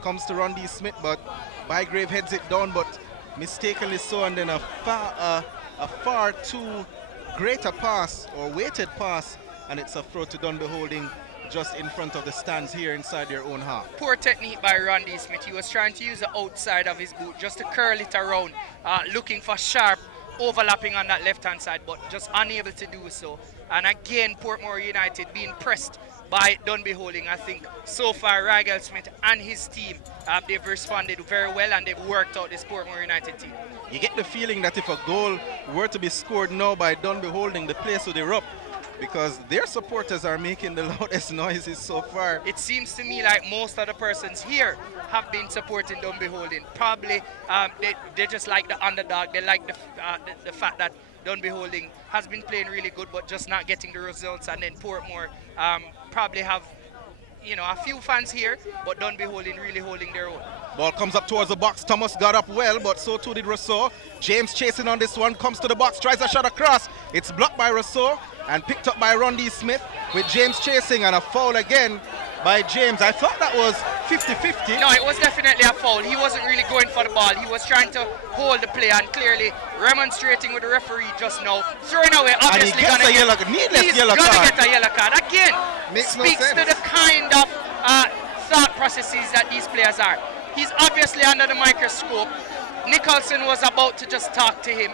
Comes to Rundy Smith, but Bygrave heads it down, but mistakenly so, and then a far too greater pass, or weighted pass, and it's a throw to Dunbeholden just in front of the stands here inside their own half. Poor technique by Rundy Smith. He was trying to use the outside of his boot just to curl it around, looking for Sharp overlapping on that left-hand side, but just unable to do so. And again, Portmore United being pressed by Dunbeholden. I think so far Rigel Smith and his team, they've responded very well, and they've worked out this Portmore United team. You get the feeling that if a goal were to be scored now by Dunbeholden, the place would erupt, because their supporters are making the loudest noises so far. It seems to me like most of the persons here have been supporting Dunbeholden. Probably they just like the underdog. They like the fact that Dunbeholden has been playing really good but just not getting the results, and then Portmore probably have a few fans here, but Dunbeholden really holding their own. Ball comes up towards the box. Thomas got up well, but so too did Rousseau. James chasing on this one, comes to the box, tries a shot across. It's blocked by Rousseau and picked up by Rundy Smith, with James chasing, and a foul again by James. I thought that was 50-50. No, it was definitely a foul. He wasn't really going for the ball. He was trying to hold the play and clearly remonstrating with the referee just now. Throwing away, obviously and he gets a needless yellow card. He's gonna get a yellow card. Again, Makes no speaks sense. to the kind of thought processes that these players are. He's obviously under the microscope. Nicholson was about to just talk to him,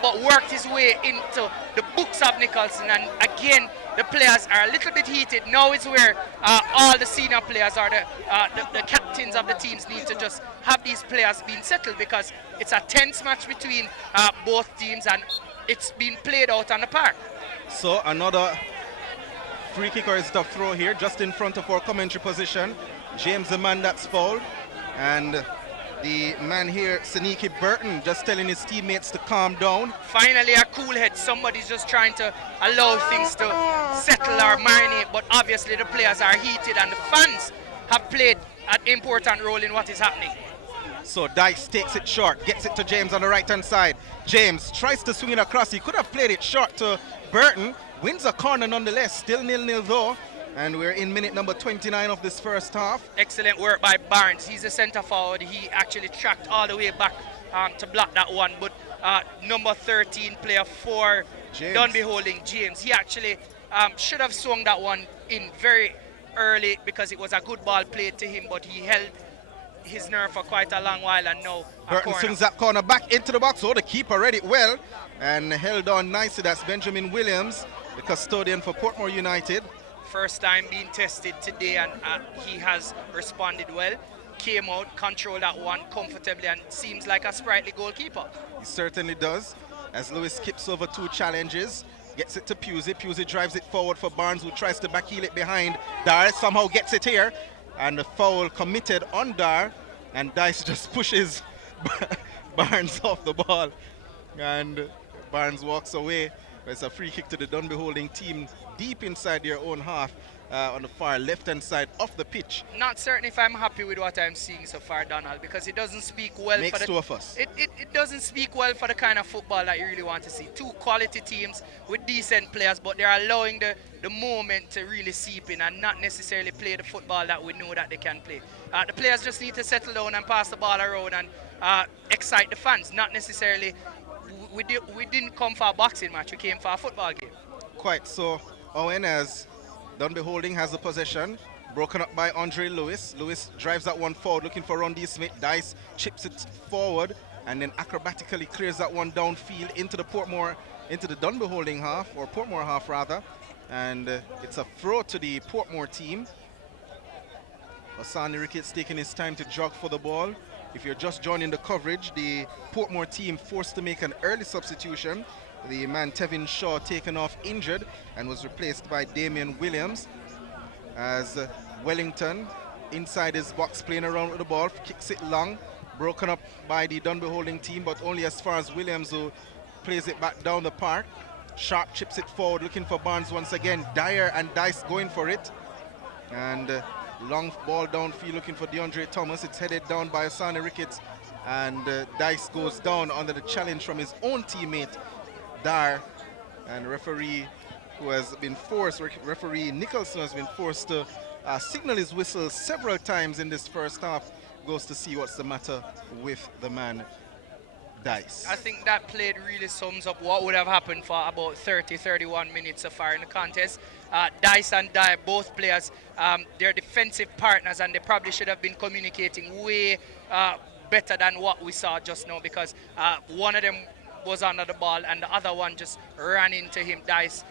but worked his way into the books of Nicholson. And again, the players are a little bit heated. Now is where all the senior players or the captains of the teams need to just have these players being settled, because it's a tense match between both teams and it's been played out on the park. So another free kick or is tough throw here, just in front of our commentary position. James, the man that's fouled, and the man here, Saniki Burton, just telling his teammates to calm down. Finally a cool head. Somebody's just trying to allow things to settle or marinate, but obviously the players are heated and the fans have played an important role in what is happening. So Dice takes it short, gets it to James on the right hand side. James tries to swing it across. He could have played it short to Burton. Wins a corner nonetheless, still 0-0 though. And we're in minute number 29 of this first half. Excellent work by Barnes. He's a centre forward. He actually tracked all the way back to block that one. But number 13 player for Dunbeholden, James, he actually should have swung that one in very early, because it was a good ball played to him, but he held his nerve for quite a long while, and now Burton swings that corner back into the box. Oh, the keeper read it well and held on nicely. That's Benjamin Williams, the custodian for Portmore United. First time being tested today, and he has responded well. Came out, controlled that one comfortably, and seems like a sprightly goalkeeper. He certainly does. As Lewis skips over two challenges, gets it to Pusey. Pusey drives it forward for Barnes, who tries to backheel it behind. Dar somehow gets it here, and the foul committed on Dar, and Dice just pushes Barnes off the ball, and Barnes walks away. It's a free kick to the Dunbeholden team deep inside their own half, on the far left-hand side of the pitch. Not certain if I'm happy with what I'm seeing so far, Donald, because it doesn't speak well Makes for the two of us. It doesn't speak well for the kind of football that you really want to see. Two quality teams with decent players, but they're allowing the moment to really seep in and not necessarily play the football that we know that they can play. The players just need to settle down and pass the ball around and excite the fans, not necessarily. We didn't come for a boxing match, we came for a football game. Quite so. Owen, as Dunbeholden has the possession, broken up by Andre Lewis. Lewis drives that one forward, looking for Rondy Smith. Dice chips it forward and then acrobatically clears that one downfield into the Dunbeholden half, or Portmore half rather. And it's a throw to the Portmore team. Asani Ricketts taking his time to jog for the ball. If you're just joining the coverage, the Portmore team forced to make an early substitution. The man Tevin Shaw taken off injured and was replaced by Damian Williams, as Wellington inside his box playing around with the ball, kicks it long, broken up by the Dunbeholden team, but only as far as Williams, who plays it back down the park. Sharp chips it forward, looking for Barnes once again. Dyer and Dice going for it, and long ball downfield looking for DeAndre Thomas. It's headed down by Asani Ricketts, and Dice goes down under the challenge from his own teammate Dar, and referee Nicholson has been forced to signal his whistle several times in this first half. Goes to see what's the matter with the man Dice. I think that play really sums up what would have happened for about 30-31 minutes so far in the contest. Dice and Dyer, both players, they're defensive partners, and they probably should have been communicating way better than what we saw just now, because one of them was under the ball and the other one just ran into him. Dice,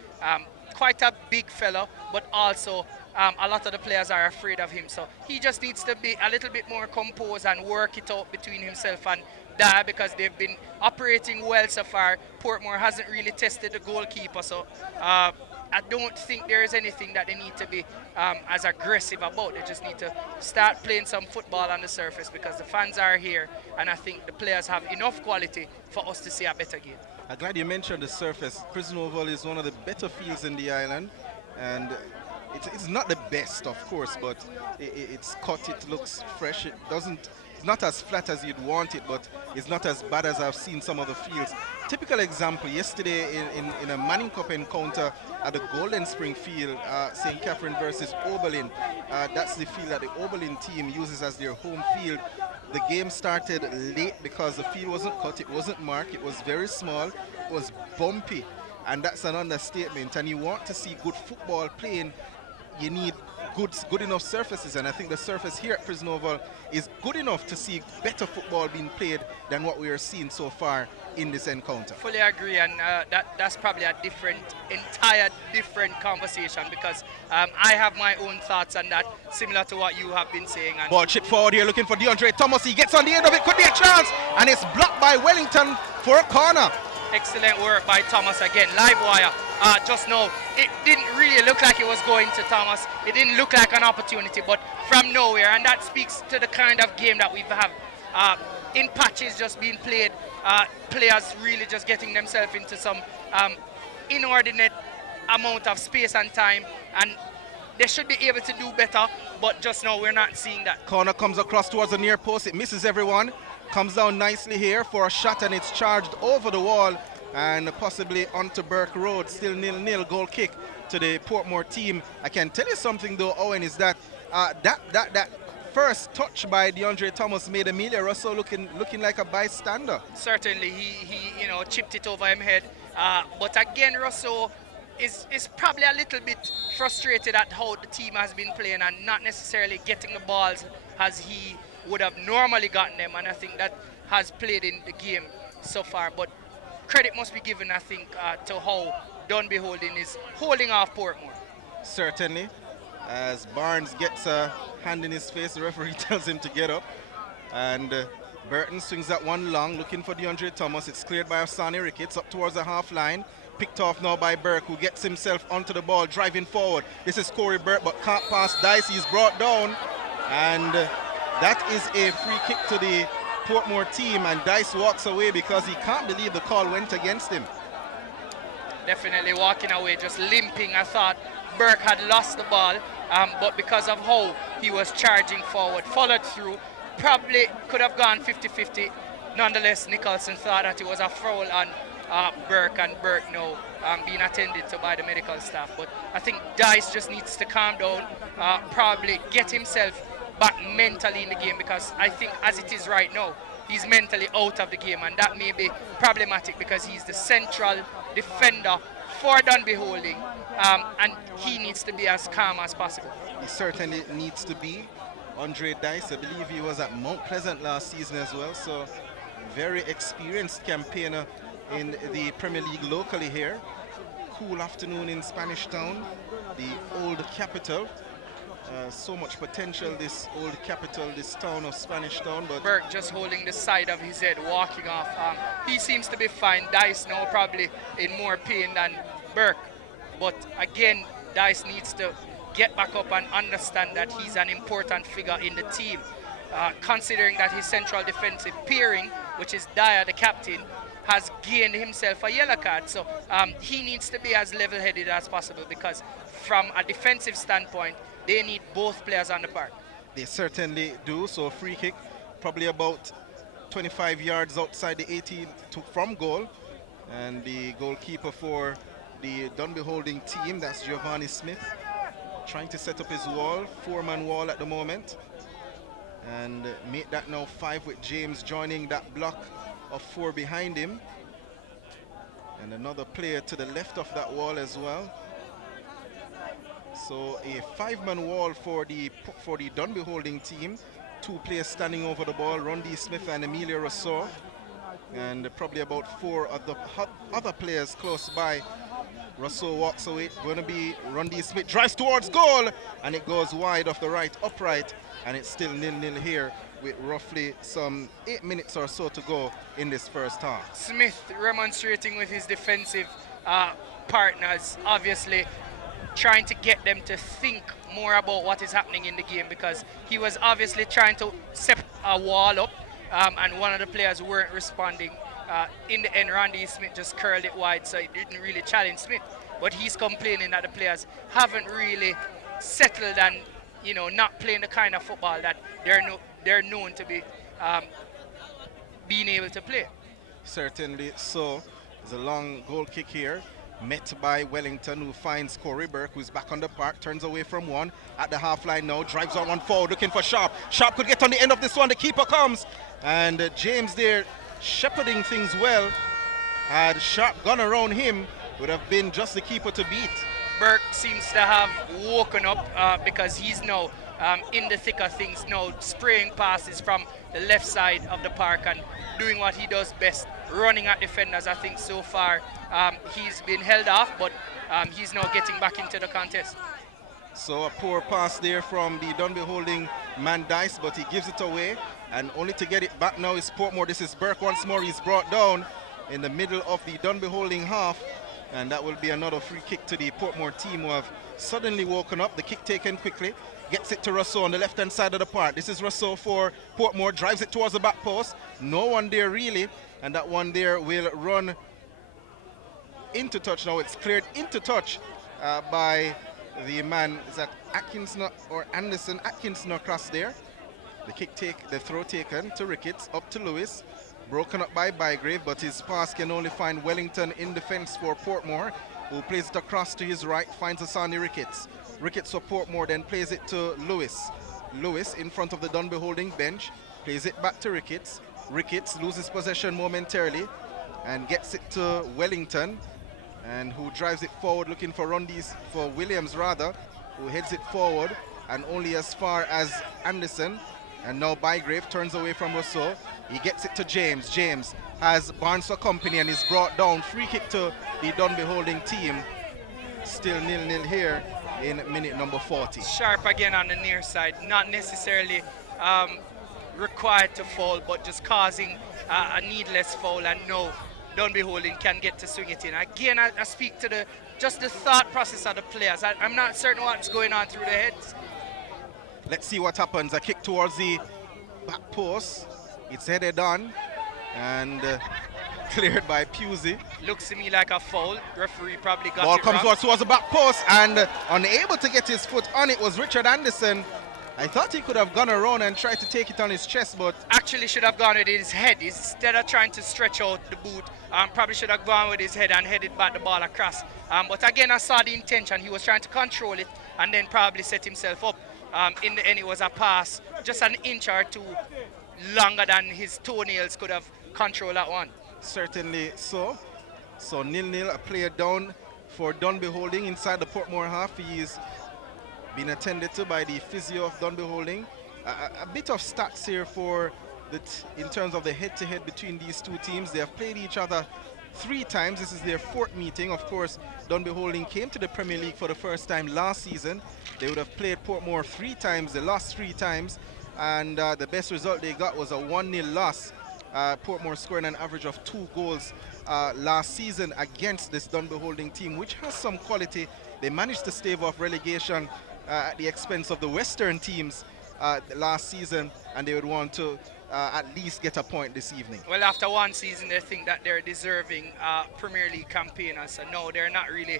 quite a big fellow, but also a lot of the players are afraid of him, so he just needs to be a little bit more composed and work it out between himself and Dyer, because they've been operating well so far. Portmore hasn't really tested the goalkeeper, so I don't think there is anything that they need to be as aggressive about. They just need to start playing some football on the surface, because the fans are here, and I think the players have enough quality for us to see a better game. I'm glad you mentioned the surface. Prison Oval is one of the better fields in the island, and it's not the best, of course, but it's cut, it looks fresh. It's not as flat as you'd want it, but it's not as bad as I've seen some of the fields. Typical example, yesterday in a Manning Cup encounter at the Golden Spring field, St. Catherine versus Oberlin. That's the field that the Oberlin team uses as their home field. The game started late because the field wasn't cut, it wasn't marked, it was very small, it was bumpy, and that's an understatement. And you want to see good football playing, you need good enough surfaces, and I think the surface here at Prison Oval is good enough to see better football being played than what we are seeing so far in this encounter. Fully agree, and that's probably a entire different conversation, because I have my own thoughts on that, similar to what you have been saying. And ball chip forward here, looking for DeAndre Thomas. He gets on the end of it, could be a chance, and it's blocked by Wellington for a corner. Excellent work by Thomas again, live wire. Just now, it didn't really look like it was going to Thomas. It didn't look like an opportunity, but from nowhere, and that speaks to the kind of game that we have. In patches just being played, players really just getting themselves into some inordinate amount of space and time, and they should be able to do better, but just now we're not seeing that. Corner comes across towards the near post, it misses everyone, comes down nicely here for a shot, and it's charged over the wall and possibly onto Burke Road. Still 0-0, goal kick to the Portmore team. I can tell you something though, Owen, is that that first touch by DeAndre Thomas made Emilia Russo looking like a bystander. Certainly, he chipped it over him head. But again, Russo is probably a little bit frustrated at how the team has been playing and not necessarily getting the balls as he would have normally gotten them. And I think that has played in the game so far. But credit must be given, I think, to how Dunbeholden is holding off Portmore. Certainly. As Barnes gets a hand in his face, the referee tells him to get up. And Burton swings that one long, looking for DeAndre Thomas. It's cleared by Asani Ricketts up towards the half line. Picked off now by Burke, who gets himself onto the ball, driving forward. This is Corey Burke, but can't pass Dice. He's brought down. And that is a free kick to the Portmore team. And Dice walks away because he can't believe the call went against him. Definitely walking away, just limping. I thought Burke had lost the ball, but because of how he was charging forward, followed through, probably could have gone 50-50. Nonetheless, Nicholson thought that it was a foul on Burke, and Burke now being attended to by the medical staff. But I think Dice just needs to calm down, probably get himself back mentally in the game, because I think as it is right now, he's mentally out of the game, and that may be problematic because he's the central defender for Dunbeholden, and he needs to be as calm as possible. He certainly needs to be. Andre Dice, I believe he was at Mount Pleasant last season as well, so very experienced campaigner in the Premier League locally here. Cool afternoon in Spanish Town, the old capital. So much potential, this old capital, this town of Spanish Town. But Burke just holding the side of his head, walking off. He seems to be fine. Dice now probably in more pain than Burke. But again, Dice needs to get back up and understand that he's an important figure in the team. Considering that his central defensive pairing, which is Dyer, the captain, has gained himself a yellow card. So he needs to be as level-headed as possible, because from a defensive standpoint, they need both players on the park. They certainly do. So free kick, probably about 25 yards outside the 18 from goal. And the goalkeeper for the Dunbeholden team, that's Giovanni Smith, trying to set up his wall, 4-man wall at the moment. And make that now 5 with James joining that block of 4 behind him. And another player to the left of that wall as well. So a 5-man wall for the Dunbeholden team. 2 players standing over the ball, Rondi Smith and Emilia Rousseau. And probably about 4 of the other players close by. Rousseau walks away, going to be Rondi Smith, drives towards goal, and it goes wide off the right upright, and it's still 0-0 here with roughly some 8 minutes or so to go in this first half. Smith remonstrating with his defensive partners, obviously trying to get them to think more about what is happening in the game, because he was obviously trying to set a wall up, and one of the players weren't responding. In the end, Randy Smith just curled it wide, so it didn't really challenge Smith. But he's complaining that the players haven't really settled and, not playing the kind of football that they're known to be being able to play. Certainly so. There's a long goal kick here, met by Wellington, who finds Corey Burke, who's back on the park, turns away from one at the half line now, drives on one forward, looking for Sharp. Sharp could get on the end of this one. The keeper comes, and James there shepherding things well. Had Sharp gone around him, would have been just the keeper to beat. Burke seems to have woken up because he's now in the thick of things now, spraying passes from the left side of the park and doing what he does best, running at defenders. I think so far he's been held off, but he's now getting back into the contest. So a poor pass there from the Dunbeholden man Dice, but he gives it away, and only to get it back now is Portmore. This is Burke once more. He's brought down in the middle of the Dunbeholden half, and that will be another free kick to the Portmore team, who have suddenly woken up. The kick taken quickly, gets it to Rousseau on the left hand side of the park. This is Rousseau for Portmore, drives it towards the back post. No one there really, and that one there will run into touch now. It's cleared into touch by the man, is that Atkinson or Anderson? Atkinson across there. The throw taken to Ricketts, up to Lewis, broken up by Bygrave, but his pass can only find Wellington in defense for Portmore, who plays it across to his right, finds Asani Ricketts. Ricketts for Portmore, then plays it to Lewis. Lewis in front of the Dunbeholden bench, plays it back to Ricketts. Ricketts loses possession momentarily and gets it to Wellington, and who drives it forward, looking for Williams rather, who heads it forward and only as far as Anderson. And now Bygrave turns away from Rousseau. He gets it to James. James has Barnes for company and is brought down. Free kick to the Dunbeholden team. Still 0-0 here in minute number 40. Sharp again on the near side, not necessarily required to foul, but just causing a needless foul, and no, Dunbeholden can get to swing it in. Again, I speak to the thought process of the players. I'm not certain what's going on through their heads. Let's see what happens. A kick towards the back post. It's headed on and cleared by Pusey. Looks to me like a foul. Referee probably got Ball it comes wrong. towards the back post, and unable to get his foot on it was Richard Anderson. I thought he could have gone around and tried to take it on his chest, but actually should have gone with his head instead of trying to stretch out the boot. Probably should have gone with his head and headed back the ball across. But again, I saw the intention. He was trying to control it and then probably set himself up. In the end, it was a pass just an inch or two longer than his toenails could have controlled that one. Certainly so. So 0-0, a player down for Dunbeholden inside the Portmore half. He's been attended to by the physio of Dunbeholden. A bit of stats here for in terms of the head-to-head between these two teams. They have played each other 3 times. This is their 4th meeting. Of course, Dunbeholden came to the Premier League for the first time last season. They would have played Portmore 3 times. They lost 3 times, and the best result they got was a 1-0 loss. Portmore scoring an average of 2 goals last season against this Dunbeholden team, which has some quality. They managed to stave off relegation at the expense of the Western teams last season, and they would want to at least get a point this evening. Well, after one season, they think that they're deserving Premier League campaigners. So no, they're not really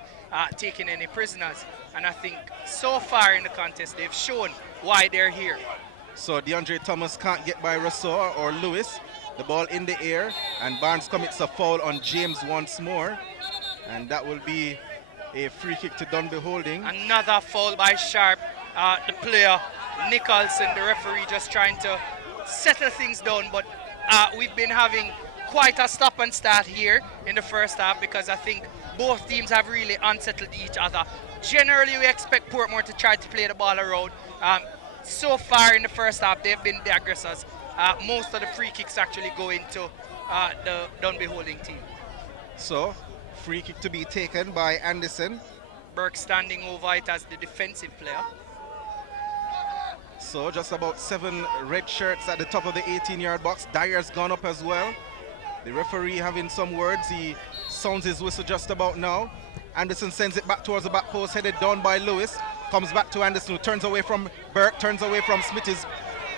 taking any prisoners. And I think so far in the contest, they've shown why they're here. So DeAndre Thomas can't get by Rousseau or Lewis. The ball in the air, and Barnes commits a foul on James once more. And that will be a free kick to Dunbeholden. Another foul by Sharp. The player, Nicholson, the referee, just trying to settle things down, but we've been having quite a stop and start here in the first half, because I think both teams have really unsettled each other. Generally, we expect Portmore to try to play the ball around. So far in the first half, they've been the aggressors. Most of the free kicks actually go into the Dunbeholden team. So, free kick to be taken by Anderson. Burke standing over it as the defensive player. So just about 7 red shirts at the top of the 18-yard box. Dyer's gone up as well. The referee having some words. He sounds his whistle just about now. Anderson sends it back towards the back post, headed down by Lewis. Comes back to Anderson, who turns away from Burke, turns away from Smith. Is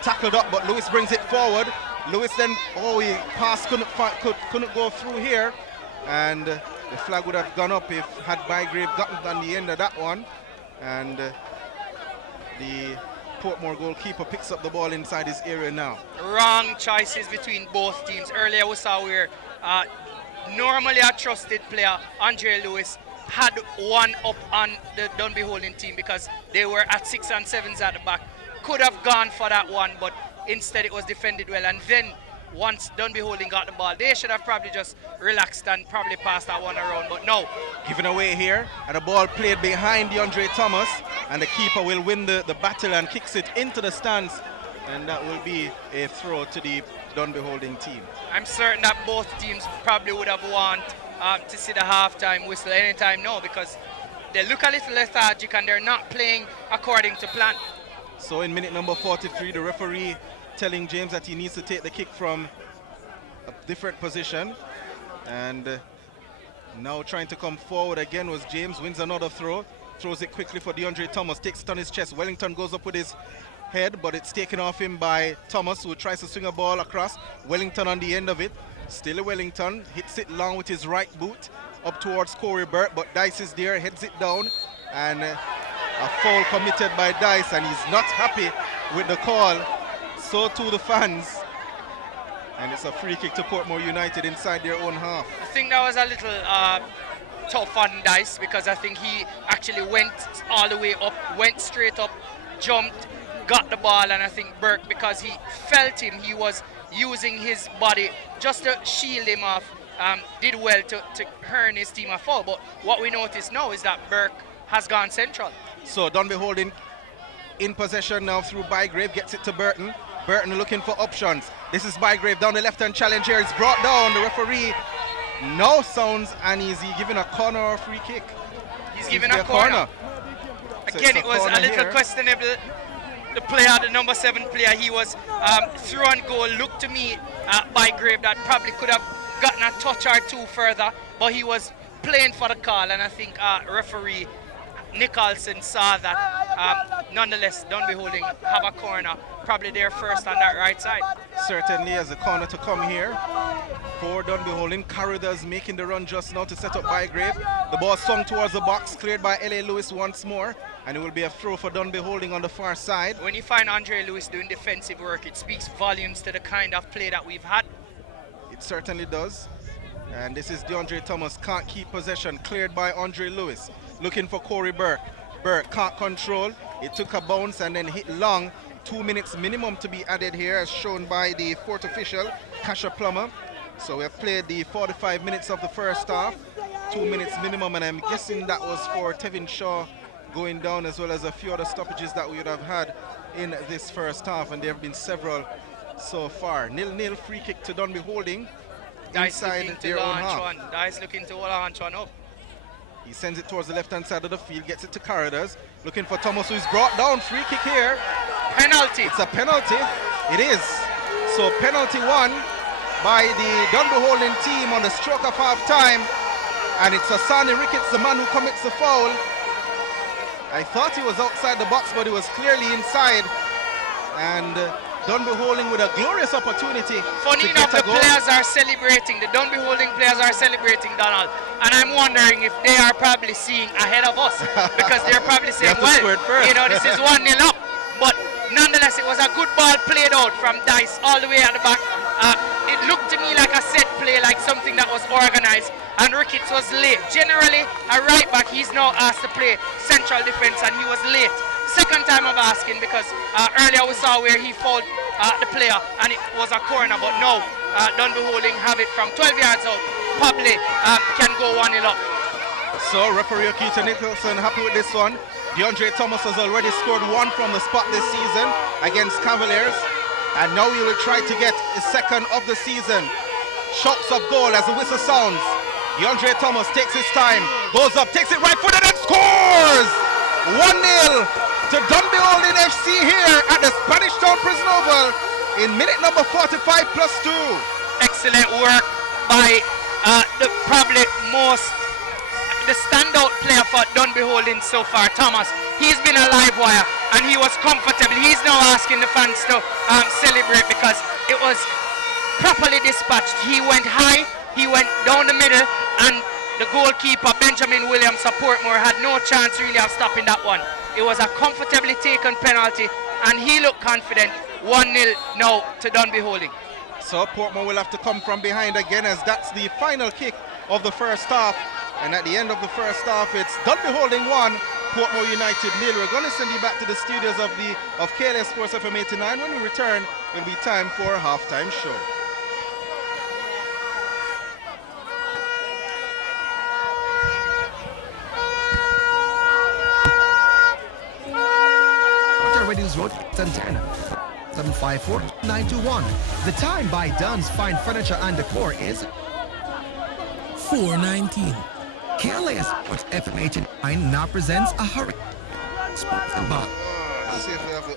tackled up, but Lewis brings it forward. Lewis then, he passed, couldn't go through here. And the flag would have gone up if had Bygrave gotten on the end of that one. And the Portmore goalkeeper picks up the ball inside his area now. Wrong choices between both teams. Earlier we saw where normally a trusted player, Andre Lewis, had one up on the Dunbeholden team because they were at 6 and 7s at the back. Could have gone for that one, but instead it was defended well. And then once Dunbeholden got the ball, they should have probably just relaxed and probably passed that one around, but no. Given away here, and the ball played behind DeAndre Thomas, and the keeper will win the battle and kicks it into the stands, and that will be a throw to the Dunbeholden team. I'm certain that both teams probably would have wanted to see the halftime whistle anytime now because they look a little lethargic and they're not playing according to plan. So in minute number 43, the referee telling James that he needs to take the kick from a different position, and now trying to come forward again was James. Wins another throw, throws it quickly for DeAndre Thomas, takes it on his chest. Wellington goes up with his head, but it's taken off him by Thomas, who tries to swing a ball across. Wellington on the end of it, still a Wellington, hits it long with his right boot up towards Corey Burt, but Dice is there, heads it down, and a foul committed by Dice, and he's not happy with the call. So too the fans, and it's a free kick to Portmore United inside their own half. I think that was a little tough on Dice because I think he actually went all the way up, went straight up, jumped, got the ball, and I think Burke, because he felt him, he was using his body just to shield him off, did well to earn his team a foul. But what we notice now is that Burke has gone central. So Dunbeholden in possession now through Bygrave, gets it to Burton. Burton looking for options. This is Bygrave down the left-hand challenge here. It's brought down. The referee now sounds, and is he giving a corner or a free kick? He's giving a corner. Again, it was a little questionable. The player, the number 7 player, he was through and goal. Looked to me Bygrave that probably could have gotten a touch or two further, but he was playing for the call, and I think referee Nicholson saw that. Nonetheless, Dunbeholden have a corner, probably there first on that right side. Certainly as a corner to come here for Dunbeholden. Carruthers making the run just now to set up Bygrave. The ball swung towards the box, cleared by L.A. Lewis once more, and it will be a throw for Dunbeholden on the far side. When you find Andre Lewis doing defensive work, it speaks volumes to the kind of play that we've had. It certainly does. And this is DeAndre Thomas, can't keep possession, cleared by Andre Lewis. Looking for Corey Burke. Burke can't control. It took a bounce and then hit long. 2 minutes minimum to be added here, as shown by the fourth official, Kasha Plummer. So we have played the 45 minutes of the first half. 2 minutes minimum, and I'm guessing that was for Tevin Shaw going down, as well as a few other stoppages that we would have had in this first half, and there have been several so far. 0-0 free kick to Dunbeholden inside their own half. Dice looking to launch one up. He sends it towards the left-hand side of the field, gets it to Carruthers, looking for Thomas, who is brought down. Free kick here. Penalty. It's a penalty. It is. So penalty won by the Dunbeholden team on the stroke of half-time, and it's Asani Ricketts, the man who commits the foul. I thought he was outside the box, but he was clearly inside, and Dunbeholden with a glorious opportunity. Funny enough, the players are celebrating. The Dunbeholden players are celebrating, Donald. And I'm wondering if they are probably seeing ahead of us, because they're probably saying, well, you know, this is 1-0 up. But nonetheless, it was a good ball played out from Dice all the way at the back. It looked to me like a set play, like something that was organized, and Ricketts was late. Generally, a right back, he's now asked to play central defense, and he was late. Second time of asking, because earlier we saw where he fouled the player and it was a corner, but now Dunbeholden have it from 12 yards out. Probably can go 1-0 up. So referee Keita Nicholson happy with this one. DeAndre Thomas has already scored one from the spot this season against Cavaliers, and now he will try to get his second of the season. Shots of goal as the whistle sounds. DeAndre Thomas takes his time, goes up, takes it right footed and scores! 1-0 to Dunbeholden FC here at the Spanish Town Prison Oval in minute number 45 plus 2. Excellent work by the probably the standout player for Dunbeholden so far, Thomas. He's been a live wire and he was comfortable. He's now asking the fans to celebrate because it was properly dispatched. He went high, he went down the middle, and the goalkeeper, Benjamin Williams of Portmore, had no chance really of stopping that one. It was a comfortably taken penalty, and he looked confident. 1-0 now to Dunbeholden. So Portmore will have to come from behind again, as that's the final kick of the first half. And at the end of the first half, it's Dunbeholden 1, Portmore United 0. We're going to send you back to the studios of KLS Sports FM 89. When we return, it'll be time for a halftime show. Readings Road, 1010. 754-921. The time by Dunn's Fine Furniture and Decor is 4:19. KLS Sports FM 89 now presents a hurricane. Sponsored by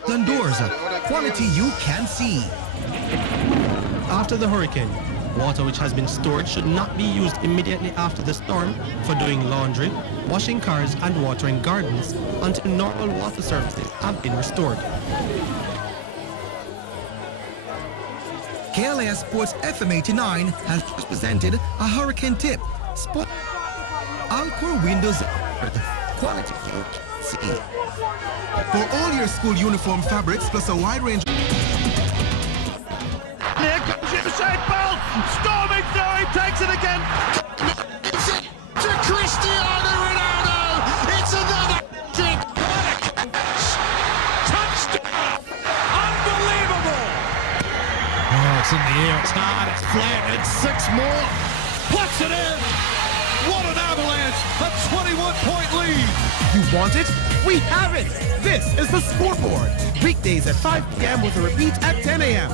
Dundoors, quality you can see. After the hurricane, water which has been stored should not be used immediately after the storm for doing laundry, washing cars and watering gardens until normal water services have been restored. KLS Sports FM 89 has just presented a hurricane tip. Spot Alcor Windows, quality you can see. For all your school uniform fabrics plus a wide range. Here comes Usain Bolt, storming through, he takes it again. To Cristiano Ronaldo, it's another touchdown, unbelievable. Oh, it's in the air, it's hard, it's flat, it's 6 more. Puts it in. What an avalanche, a 21-point lead. You want it? We have it! This is the scoreboard. Weekdays at 5 p.m. with a repeat at 10 a.m.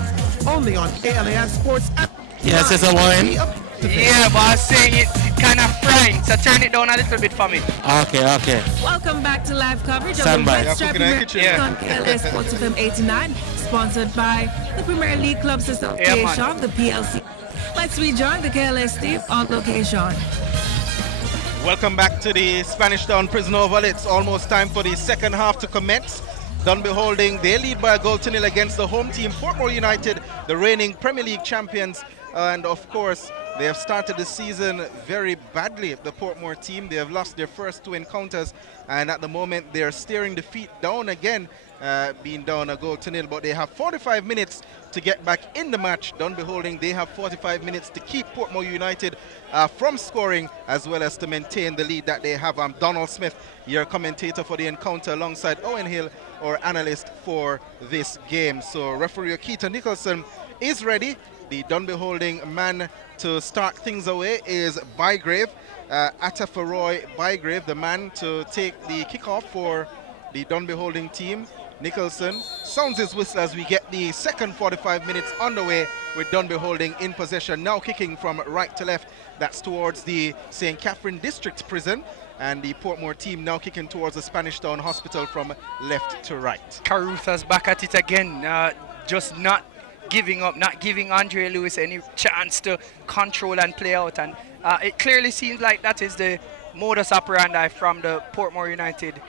Only on KLAS Sports app. Yes, it's a wine. Yeah, but I was saying it kind of frying, so turn it down a little bit for me. Okay. Welcome back to live coverage of the Stand by. Red Stripe Premier League on KLS Sports FM 89, sponsored by the Premier League Clubs Association, the PLC. Let's rejoin the KLS team on location. Welcome back to the Spanish Town Prison Oval. It's almost time for the second half to commence. Dunbeholden, they lead by a goal to 0 against the home team, Portmore United, the reigning Premier League champions. And of course, they have started the season very badly. The Portmore team, they have lost their first 2 encounters, and at the moment they are staring defeat down again, being down a goal to 0. But they have 45 minutes to get back in the match. Dunbeholden, they have 45 minutes to keep Portmore United from scoring, as well as to maintain the lead that they have. I'm Donald Smith, your commentator for the encounter, alongside Owen Hill, our analyst for this game. So referee Keita Nicholson is ready. The Dunbeholden man to start things away is Bygrave, Atafaroy Bygrave, the man to take the kickoff for the Dunbeholden team. Nicholson sounds his whistle as we get the second 45 minutes underway with Dunbeholden in possession, now kicking from right to left. That's towards the St. Catherine District Prison, and the Portmore team now kicking towards the Spanish Town Hospital from left to right. Carutha's back at it again, just not giving up, not giving Andre Lewis any chance to control and play out, and it clearly seems like that is the modus operandi from the Portmore United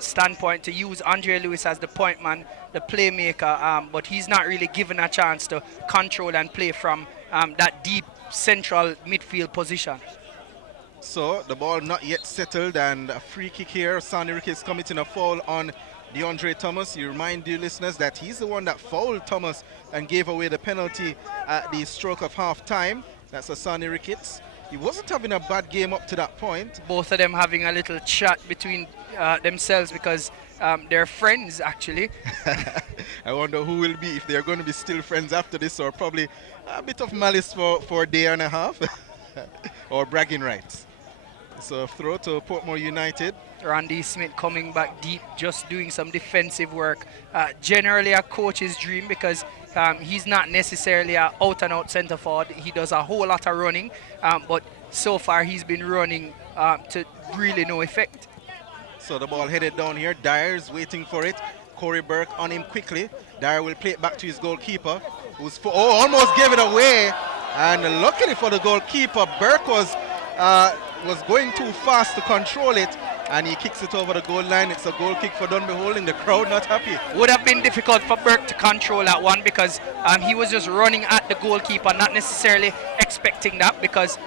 standpoint, to use Andre Lewis as the point man, the playmaker, but he's not really given a chance to control and play from that deep central midfield position. So the ball not yet settled, and a free kick here. Sonny Ricketts committing a foul on DeAndre Thomas. You remind you listeners that he's the one that fouled Thomas and gave away the penalty at the stroke of half time. That's a Sonny Ricketts. He wasn't having a bad game up to that point. Both of them having a little chat between themselves, because they're friends actually. I wonder who will be, if they're going to be still friends after this, or probably a bit of malice for a day and a half or bragging rights. So throw to Portmore United. Randy Smith coming back deep, just doing some defensive work. Generally a coach's dream, because he's not necessarily an out-and-out centre forward. He does a whole lot of running, but so far he's been running to really no effect. So the ball headed down here. Dyer's waiting for it. Corey Burke on him quickly. Dyer will play it back to his goalkeeper, who's almost gave it away. And luckily for the goalkeeper, Burke was going too fast to control it, and he kicks it over the goal line. It's a goal kick for Dunbeholden. The crowd not happy. Would have been difficult for Burke to control that one, because he was just running at the goalkeeper, not necessarily expecting that, because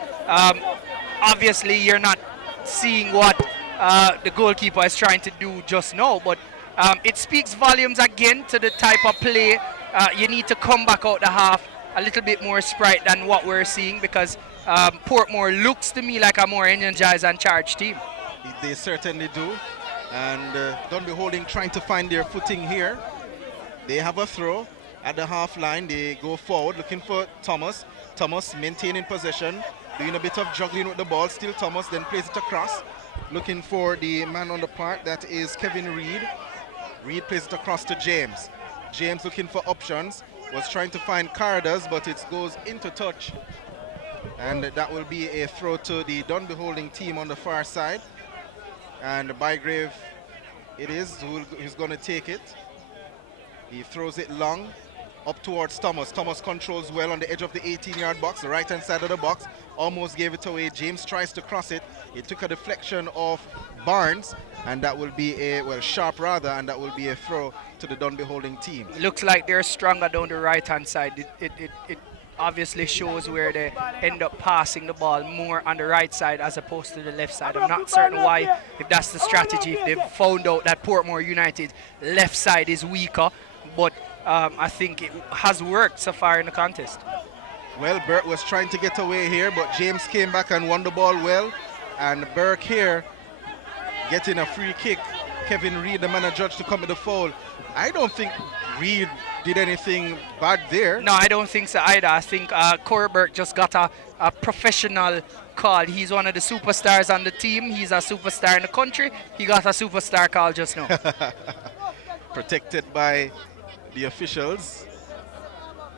obviously you're not seeing what the goalkeeper is trying to do just now, but It speaks volumes again to the type of play. You need to come back out the half a little bit more sprite than what we're seeing, because Portmore looks to me like a more energized and charged team. They certainly do. And Dunbeholden trying to find their footing here. They have a throw at the half line. They go forward looking for Thomas. Thomas maintaining possession, doing a bit of juggling with the ball. Still Thomas, then plays it across. Looking for the man on the park, that is Kevin Reed. Reed plays it across to James. James looking for options. Was trying to find Cardas, but it goes into touch. And that will be a throw to the Dunbeholden team on the far side. And Bygrave it is who's going to take it. He throws it long up towards Thomas. Thomas controls well on the edge of the 18-yard box, the right-hand side of the box. Almost gave it away. James tries to cross it. It took a deflection of Barnes, and that will be Sharp rather, and that will be a throw to the Dunbeholden team. Looks like they're stronger down the right-hand side. It obviously shows where they end up passing the ball more on the right side as opposed to the left side. I'm not certain why, if that's the strategy, if they've found out that Portmore United left side is weaker, but I think it has worked so far in the contest. Well, Burke was trying to get away here, but James came back and won the ball well. And Burke here getting a free kick. Kevin Reed, the man adjudged to come to the foul. I don't think Reed did anything bad there. No, I don't think so either. I think Corey Burke just got a professional call. He's one of the superstars on the team. He's a superstar in the country. He got a superstar call just now. Protected by the officials.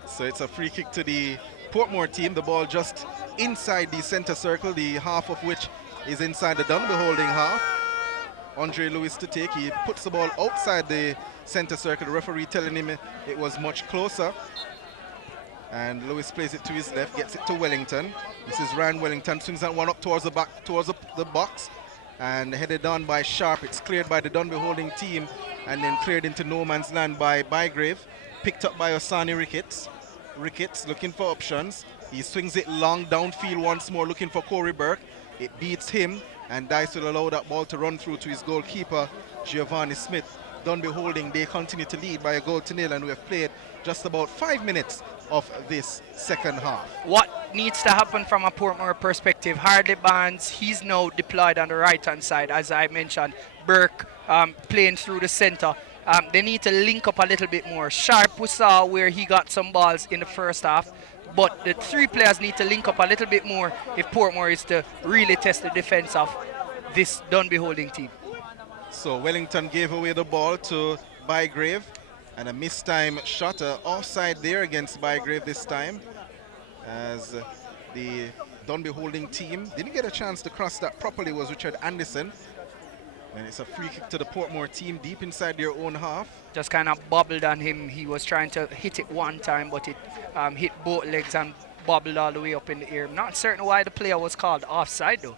So it's a free kick to the Portmore team. The ball just inside the center circle, the half of which is inside the Dunbeholden half. Andre Lewis to take. He puts the ball outside the center circle. The referee telling him it was much closer. And Lewis plays it to his left, gets it to Wellington. This is Ryan Wellington, swings that one up towards the back, towards the box, and headed on by Sharp. It's cleared by the Dunbeholden team, and then cleared into no man's land by Bygrave. Picked up by Osani Ricketts. Ricketts looking for options. He swings it long downfield once more, looking for Corey Burke. It beats him, and Dice will allow that ball to run through to his goalkeeper, Giovanni Smith. Dunbeholden, they continue to lead by a goal to nil, and we have played just about 5 minutes of this second half. What needs to happen from a Portmore perspective? Hardley Barnes, he's now deployed on the right-hand side, as I mentioned. Burke playing through the center. They need to link up a little bit more. Sharp, we saw where he got some balls in the first half, but the three players need to link up a little bit more if Portmore is to really test the defense of this Dunbeholden team. So Wellington gave away the ball to Bygrave, and a missed time shot, offside there against Bygrave this time, as the Dunbeholden team didn't get a chance to cross that properly. Was Richard Anderson. And it's a free kick to the Portmore team deep inside their own half. Just kind of bobbled on him. He was trying to hit it one time, but it hit both legs and bobbled all the way up in the air. Not certain why the player was called offside though,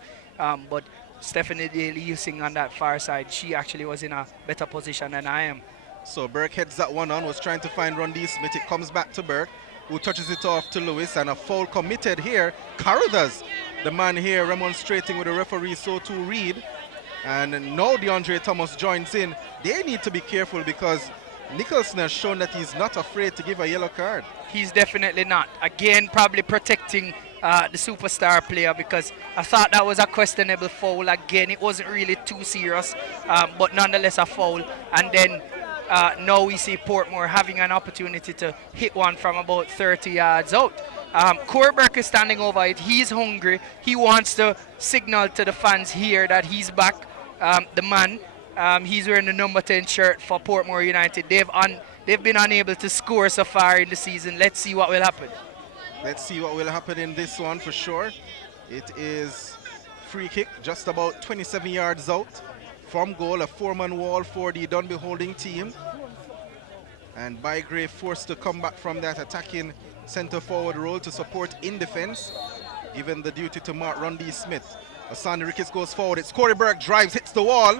but Stephanie Daly-Using on that far side, she actually was in a better position than I am. So Burke heads that one on, was trying to find Rondi Smith. It comes back to Burke, who touches it off to Lewis, and a foul committed here. Carruthers, the man here remonstrating with the referee, so too Reed. And now DeAndre Thomas joins in. They need to be careful because Nicholson has shown that he's not afraid to give a yellow card. He's definitely not. Again, probably protecting the superstar player, because I thought that was a questionable foul. Again, it wasn't really too serious, but nonetheless a foul. And then now we see Portmore having an opportunity to hit one from about 30 yards out. Corey Burke is standing over it. He's hungry. He wants to signal to the fans here that he's back. The man, he's wearing the number 10 shirt for Portmore United. They've been unable to score so far in the season. Let's see what will happen. Let's see what will happen in this one for sure. It is free kick just about 27 yards out from goal, a four-man wall for the Dunbeholden team. And Bygrave forced to come back from that attacking center forward role to support in defense, given the duty to Mark Rondi Smith. Asani Ricketts goes forward. It's Corey Burke, drives, hits the wall.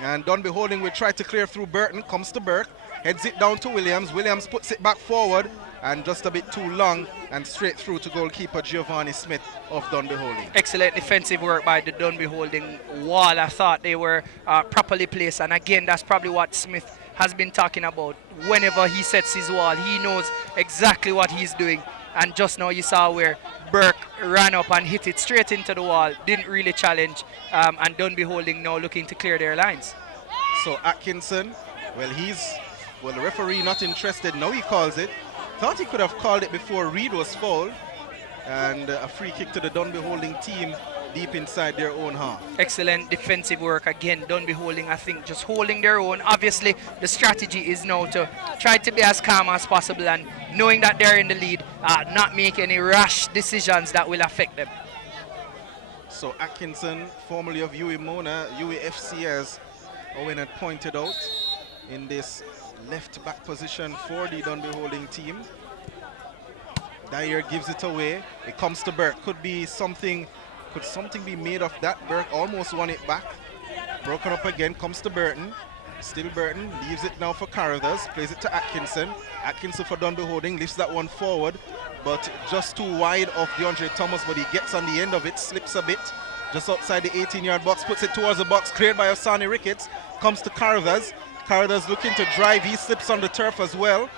And Dunbeholden will try to clear through Burton, comes to Burke, heads it down to Williams. Williams puts it back forward. and just a bit too long, and straight through to goalkeeper Giovanni Smith of Dunbeholden. Excellent defensive work by the Dunbeholden wall. I thought they were properly placed, and again, that's probably what Smith has been talking about. Whenever he sets his wall, he knows exactly what he's doing. And just now you saw where Burke ran up and hit it straight into the wall, didn't really challenge, and Dunbeholden now looking to clear their lines. So Atkinson, the referee not interested, now he calls it. Thought he could have called it before Reed was fouled, and a free kick to the Dunbeholden team deep inside their own half. Excellent defensive work again. Dunbeholden, I think, just holding their own. Obviously, the strategy is now to try to be as calm as possible, and knowing that they're in the lead, not make any rash decisions that will affect them. So Atkinson, formerly of UE Mona, UE FC, as Owen had pointed out, in this left back position for the Dunbeholden team. Dyer gives it away. It comes to Burke. Could something be made of that? Burke almost won it back. Broken up again, comes to Burton. Still Burton, leaves it now for Carruthers, plays it to Atkinson. Atkinson for Dunbeholden, lifts that one forward, but just too wide of DeAndre Thomas, but he gets on the end of it, slips a bit, just outside the 18-yard box, puts it towards the box, cleared by Osani Ricketts, comes to Carruthers. Carruthers looking to drive, he slips on the turf as well.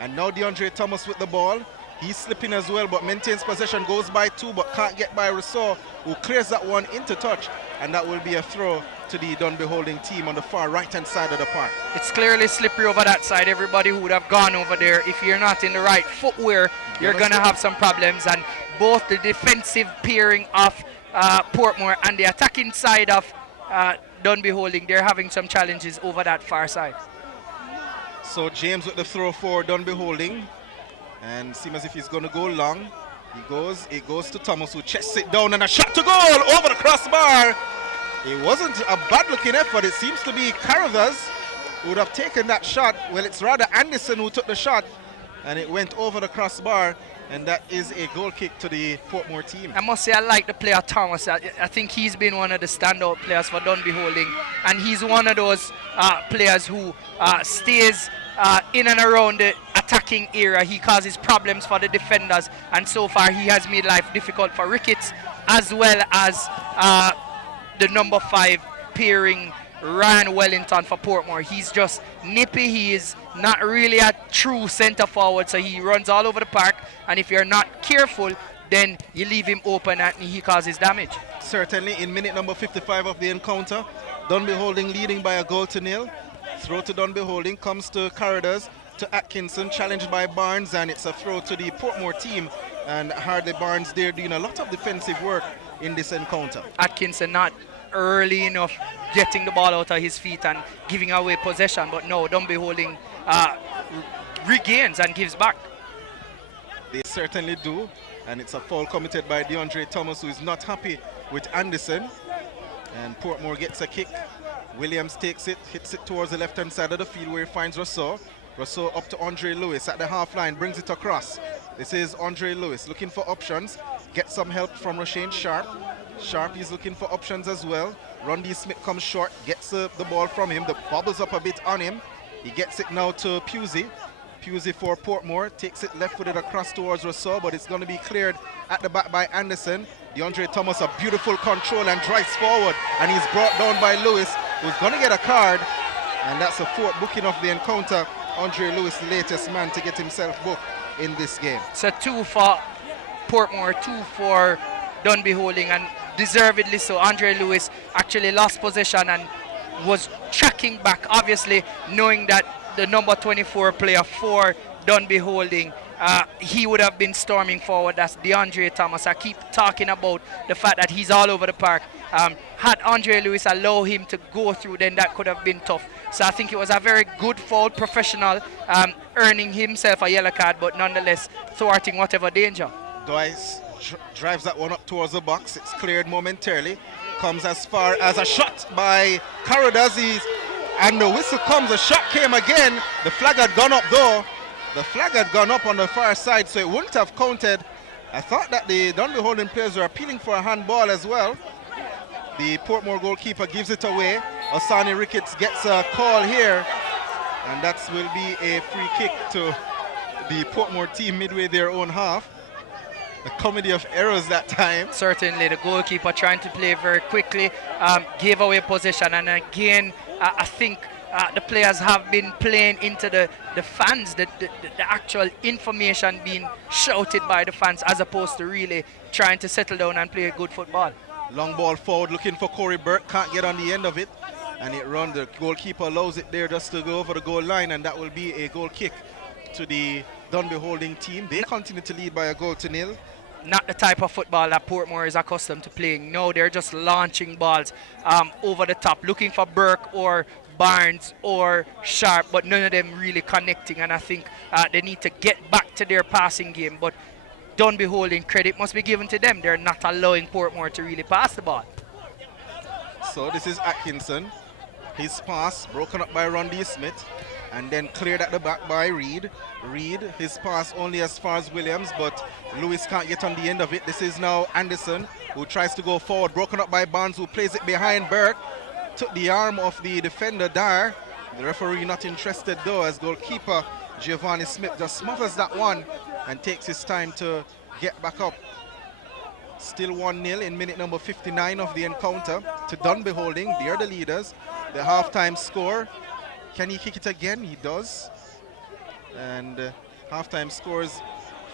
And now DeAndre Thomas with the ball. He's slipping as well, but maintains possession, goes by two, but can't get by Rousseau, who clears that one into touch, and that will be a throw to the Dunbeholden team on the far right-hand side of the park. It's clearly slippery over that side. Everybody who would have gone over there, if you're not in the right footwear, you're going to have some problems. And both the defensive pairing of Portmore and the attacking side of Dunbeholden, they're having some challenges over that far side. So James with the throw for Dunbeholden, and seems as if he's going to go long. It goes to Thomas, who chests it down, and a shot to goal over the crossbar. It wasn't a bad looking effort. It seems to be Carruthers who would have taken that shot. Well, it's rather Anderson who took the shot, and it went over the crossbar, and that is a goal kick to the Portmore team. I must say I like the player Thomas. I think he's been one of the standout players for Dunbeholden, and he's one of those players who stays in and around the attacking area. He causes problems for the defenders, and so far he has made life difficult for Ricketts, as well as the number 5 pairing Ryan Wellington for Portmore. He's just nippy. He is not really a true centre forward, so he runs all over the park, and if you're not careful, then you leave him open and he causes damage. Certainly, in minute number 55 of the encounter, Dunbeholden leading by a goal to nil. Throw to Dunbeholden, comes to Carruthers, to Atkinson, challenged by Barnes, and it's a throw to the Portmore team, and Hardly Barnes there doing a lot of defensive work in this encounter. Atkinson not early enough getting the ball out of his feet and giving away possession, but no, Dunbeholden regains and gives back. They certainly do, and it's a foul committed by DeAndre Thomas, who is not happy with Anderson, and Portmore gets a kick. Williams takes it, hits it towards the left-hand side of the field where he finds Rousseau. Rousseau up to Andre Lewis at the half line, brings it across. This is Andre Lewis looking for options, gets some help from Rashane Sharp. Sharp is looking for options as well. Rundy Smith comes short, gets the ball from him, the bobbles up a bit on him. He gets it now to Pusey. Pusey for Portmore, takes it left-footed across towards Rousseau, but it's going to be cleared at the back by Anderson. DeAndre Thomas, a beautiful control and drives forward, and he's brought down by Lewis, who's going to get a card, and that's a 4th booking of the encounter. Andre Lewis, the latest man to get himself booked in this game. It's a 2 for Portmore, 2 for Dunbeholden, and deservedly so. Andre Lewis actually lost possession and was tracking back, obviously knowing that the number 24 player for Dunbeholden, he would have been storming forward. That's DeAndre Thomas. I keep talking about the fact that he's all over the park. Had Andre Lewis allow him to go through, then that could have been tough. So I think it was a very good foul, professional, earning himself a yellow card, but nonetheless thwarting whatever danger. Dwight drives that one up towards the box. It's cleared momentarily. Comes as far as a shot by Carruthers, and the whistle comes. The shot came again. The flag had gone up though. The flag had gone up on the far side, so it wouldn't have counted. I thought that the Dunbeholden players were appealing for a handball as well. The Portmore goalkeeper gives it away. Osani Ricketts gets a call here, and that will be a free kick to the Portmore team midway their own half. A comedy of errors that time. Certainly, the goalkeeper trying to play very quickly, gave away possession, and again, I think the players have been playing into the fans, the actual information being shouted by the fans, as opposed to really trying to settle down and play good football. Long ball forward, looking for Corey Burke, can't get on the end of it, and it run. The goalkeeper allows it there just to go over the goal line, and that will be a goal kick to the Dunbeholden team. They continue to lead by a goal to nil. Not the type of football that Portmore is accustomed to playing. No, they're just launching balls over the top, looking for Burke or Barnes or Sharp, but none of them really connecting, and I think they need to get back to their passing game. But Dunbeholden, credit must be given to them. They're not allowing Portmore to really pass the ball. So this is Atkinson. His pass broken up by Rondy Smith and then cleared at the back by Reed. Reed, his pass only as far as Williams, but Lewis can't get on the end of it. This is now Anderson, who tries to go forward, broken up by Barnes, who plays it behind Burke. Took the arm of the defender Dyer. The referee not interested though, as goalkeeper Giovanni Smith just smothers that one and takes his time to get back up. Still 1-0 in minute number 59 of the encounter to Dunbeholden. They are the leaders. The halftime score. Can he kick it again? He does. And halftime scores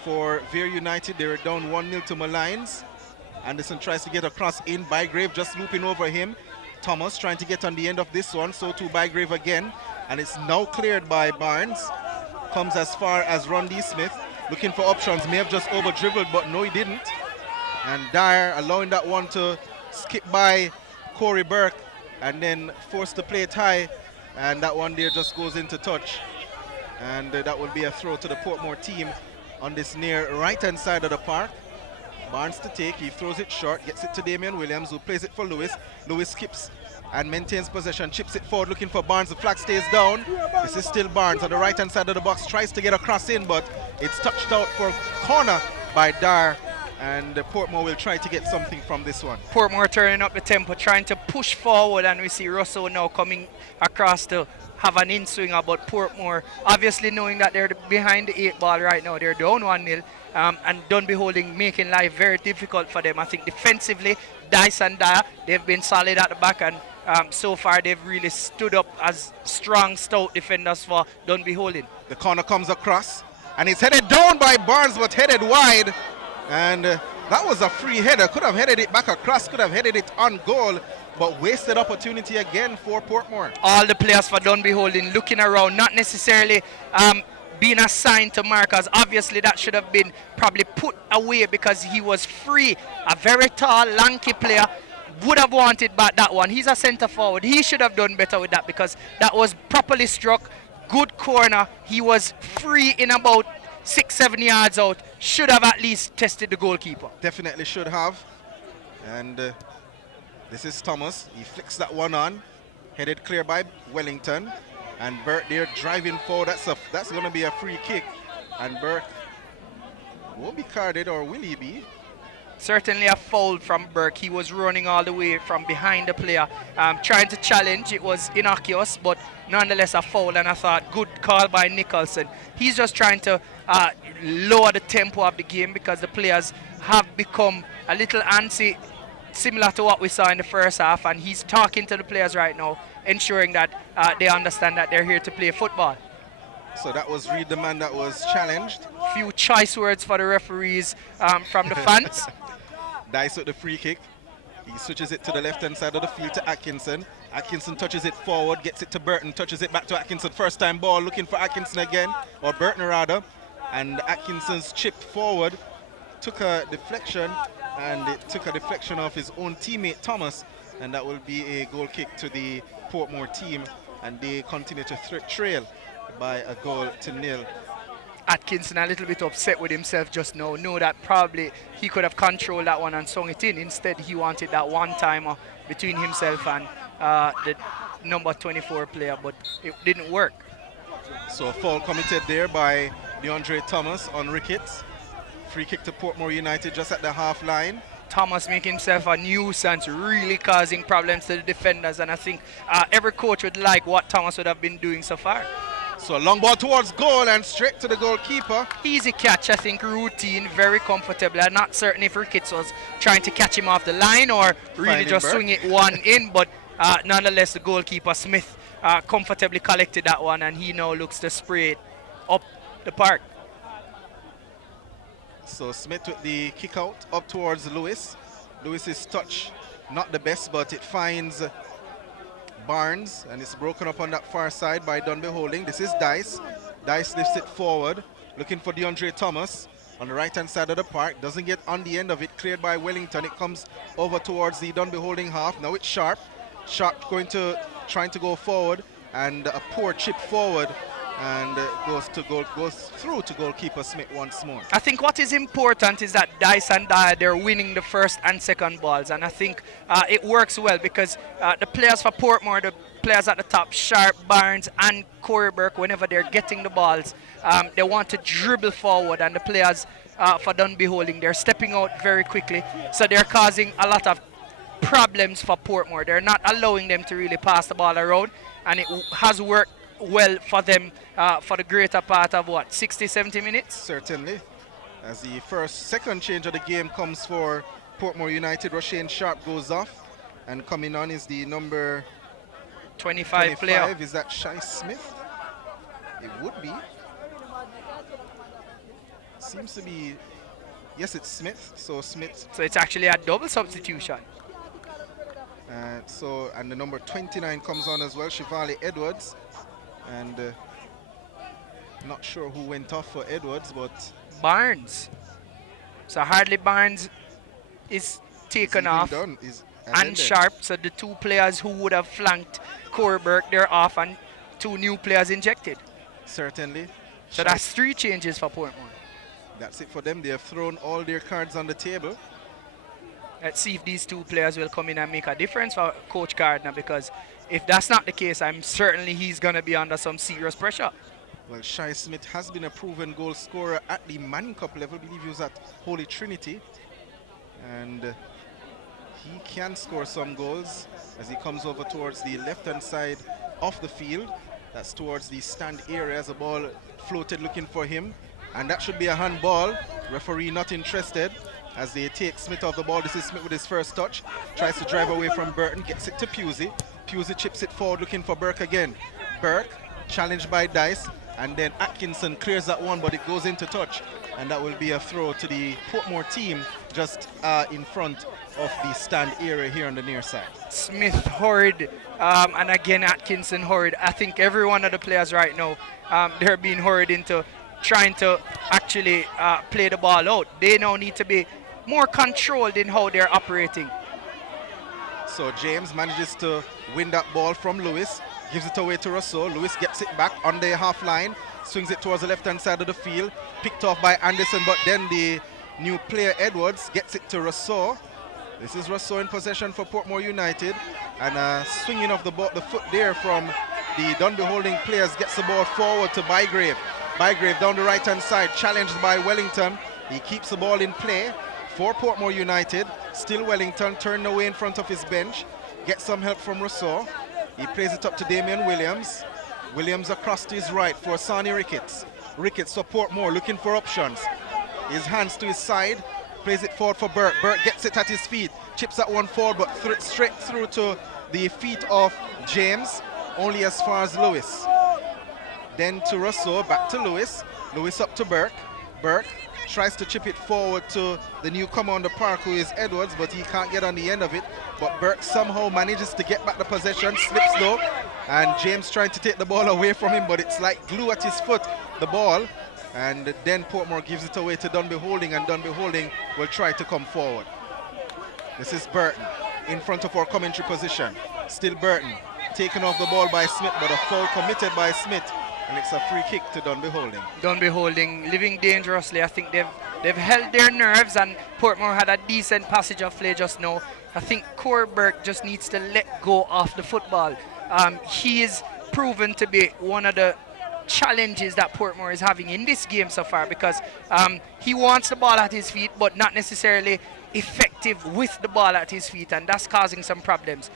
for Veer United. They were down 1-0 to Malines. Anderson tries to get across in. Bygrave just looping over him. Thomas trying to get on the end of this one. So too Bygrave again. And it's now cleared by Barnes. Comes as far as Rondy Smith. Looking for options. May have just over dribbled, but no, he didn't. And Dyer allowing that one to skip by Corey Burke and then force the plate high. And that one there just goes into touch. And that will be a throw to the Portmore team on this near right-hand side of the park. Barnes to take, he throws it short, gets it to Damian Williams, who plays it for Lewis. Lewis skips and maintains possession, chips it forward, looking for Barnes. The flag stays down. This is still Barnes on the right-hand side of the box, tries to get a cross in, but it's touched out for corner by Dyer. And Portmore will try to get something from this one. Portmore turning up the tempo, trying to push forward, and we see Russell now coming across to have an in-swinger, but Portmore obviously knowing that they're behind the 8 ball right now. They're down 1-0, and Dunbeholden making life very difficult for them. I think defensively, Dice and Dyer, they've been solid at the back, and so far they've really stood up as strong, stout defenders for Dunbeholden. The corner comes across, and it's headed down by Barnes, but headed wide. And that was a free header. Could have headed it back across, could have headed it on goal, but wasted opportunity again for Portmore. All the players for Dunbeholden looking around, not necessarily being assigned to markers. Obviously that should have been probably put away because he was free. A very tall, lanky player would have wanted back that one. He's a centre forward. He should have done better with that because that was properly struck. Good corner. He was free in about 6-7 yards out. Should have at least tested the goalkeeper. Definitely should have. And this is Thomas. He flicks that one on. Headed clear by Wellington. And Burke there driving forward. That's going to be a free kick. And Burke won't be carded, or will he be? Certainly a foul from Burke. He was running all the way from behind the player, trying to challenge. It was innocuous, but nonetheless a foul, and I thought good call by Nicholson. He's just trying to lower the tempo of the game because the players have become a little antsy, similar to what we saw in the first half, and he's talking to the players right now, ensuring that they understand that they're here to play football. So that was Reed, the man that was challenged. Few choice words for the referees from the fans. Dice with the free kick. He switches it to the left-hand side of the field to Atkinson. Atkinson touches it forward, gets it to Burton, touches it back to Atkinson. First time ball, looking for Atkinson again, or Burton rather. And Atkinson's chip forward took a deflection, and it took a deflection of his own teammate Thomas, and that will be a goal kick to the Portmore team, and they continue to trail by a goal to nil. Atkinson a little bit upset with himself just now. Know that probably he could have controlled that one and sung it in. Instead, he wanted that one-timer between himself and the number 24 player, but it didn't work. So a foul committed there by DeAndre Thomas on Ricketts. Free kick to Portmore United just at the half line. Thomas making himself a nuisance, really causing problems to the defenders, and I think every coach would like what Thomas would have been doing so far. So a long ball towards goal and straight to the goalkeeper. Easy catch, I think, routine, very comfortable. I'm not certain if Ricketts was trying to catch him off the line or really Finding just Burke. swing it one in, but nonetheless, the goalkeeper, Smith, comfortably collected that one, and he now looks to spray it up the park. So Smith with the kick out up towards Lewis. Lewis's touch, not the best, but it finds Barnes, and it's broken up on that far side by Dunbeholden. This is Dice. Dice lifts it forward, looking for DeAndre Thomas on the right-hand side of the park. Doesn't get on the end of it, cleared by Wellington. It comes over towards the Dunbeholden half. Now it's Sharp. Sharp trying to go forward, and a poor chip forward, and goes through to goalkeeper Smith once more. I think what is important is that Dice and Dyer, they're winning the first and second balls, and I think it works well because the players for Portmore, the players at the top, Sharp, Barnes and Corey Burke, whenever they're getting the balls, they want to dribble forward, and the players for Dunbeholden, they're stepping out very quickly, so they're causing a lot of problems for Portmore. They're not allowing them to really pass the ball around, and it has worked well for them for the greater part of 60-70 minutes. Certainly, as the second change of the game comes for Portmore United. Roshane Sharp goes off, and coming on is the number 25 player. Is that Shai Smith? It would be. Seems to be. Yes, it's Smith. So Smith. So it's actually a double substitution. And the number 29 comes on as well, Shivali Edwards. And not sure who went off for Edwards, but Barnes. So hardly Barnes is taken off, and Sharp. So the two players who would have flanked Corey Burke, they're off, and two new players injected. Certainly. So that's 3 changes for Portmore. That's it for them. They have thrown all their cards on the table. Let's see if these two players will come in and make a difference for Coach Gardner, because if that's not the case, I'm certainly he's going to be under some serious pressure. Well, Shai Smith has been a proven goal scorer at the Manning Cup level. I believe he was at Holy Trinity. And he can score some goals as he comes over towards the left-hand side of the field. That's towards the stand area as the ball floated looking for him. And that should be a handball. Referee not interested as they take Smith off the ball. This is Smith with his first touch. Tries to drive away from Burton. Gets it to Pusey. Pusey chips it forward looking for Burke again. Burke challenged by Dice. And then Atkinson clears that one, but it goes into touch. And that will be a throw to the Portmore team just in front of the stand area here on the near side. Smith hurried, and again Atkinson hurried. I think every one of the players right now, they're being hurried into trying to actually play the ball out. They now need to be more controlled in how they're operating. So James manages to win that ball from Lewis, gives it away to Rousseau. Lewis gets it back on the half line, swings it towards the left-hand side of the field, picked off by Anderson, but then the new player Edwards gets it to Rousseau. This is Rousseau in possession for Portmore United, and swinging off the foot there from the Dunbeholden players gets the ball forward to Bygrave. Bygrave down the right-hand side, challenged by Wellington. He keeps the ball in play for Portmore United. Still Wellington, turned away in front of his bench. Gets some help from Rousseau. He plays it up to Damian Williams. Williams across to his right for Sonny Ricketts. Ricketts for Portmore, looking for options. His hands to his side, plays it forward for Burke. Burke gets it at his feet, chips that one forward, but straight through to the feet of James, only as far as Lewis. Then to Rousseau, back to Lewis. Lewis up to Burke. Burke tries to chip it forward to the newcomer on the park, who is Edwards, but he can't get on the end of it. But Burke somehow manages to get back the possession, slips low, and James trying to take the ball away from him, but it's like glue at his foot, the ball. And then Portmore gives it away to Dunbeholden, and Dunbeholden will try to come forward. This is Burton in front of our commentary position. Still Burton, taken off the ball by Smith, but a foul committed by Smith. And it's a free kick to Dunbeholden. Dunbeholden living dangerously. I think they've held their nerves, and Portmore had a decent passage of play just now. I think Corey Burke just needs to let go of the football. He is proven to be one of the challenges that Portmore is having in this game so far, because he wants the ball at his feet, but not necessarily effective with the ball at his feet, and that's causing some problems.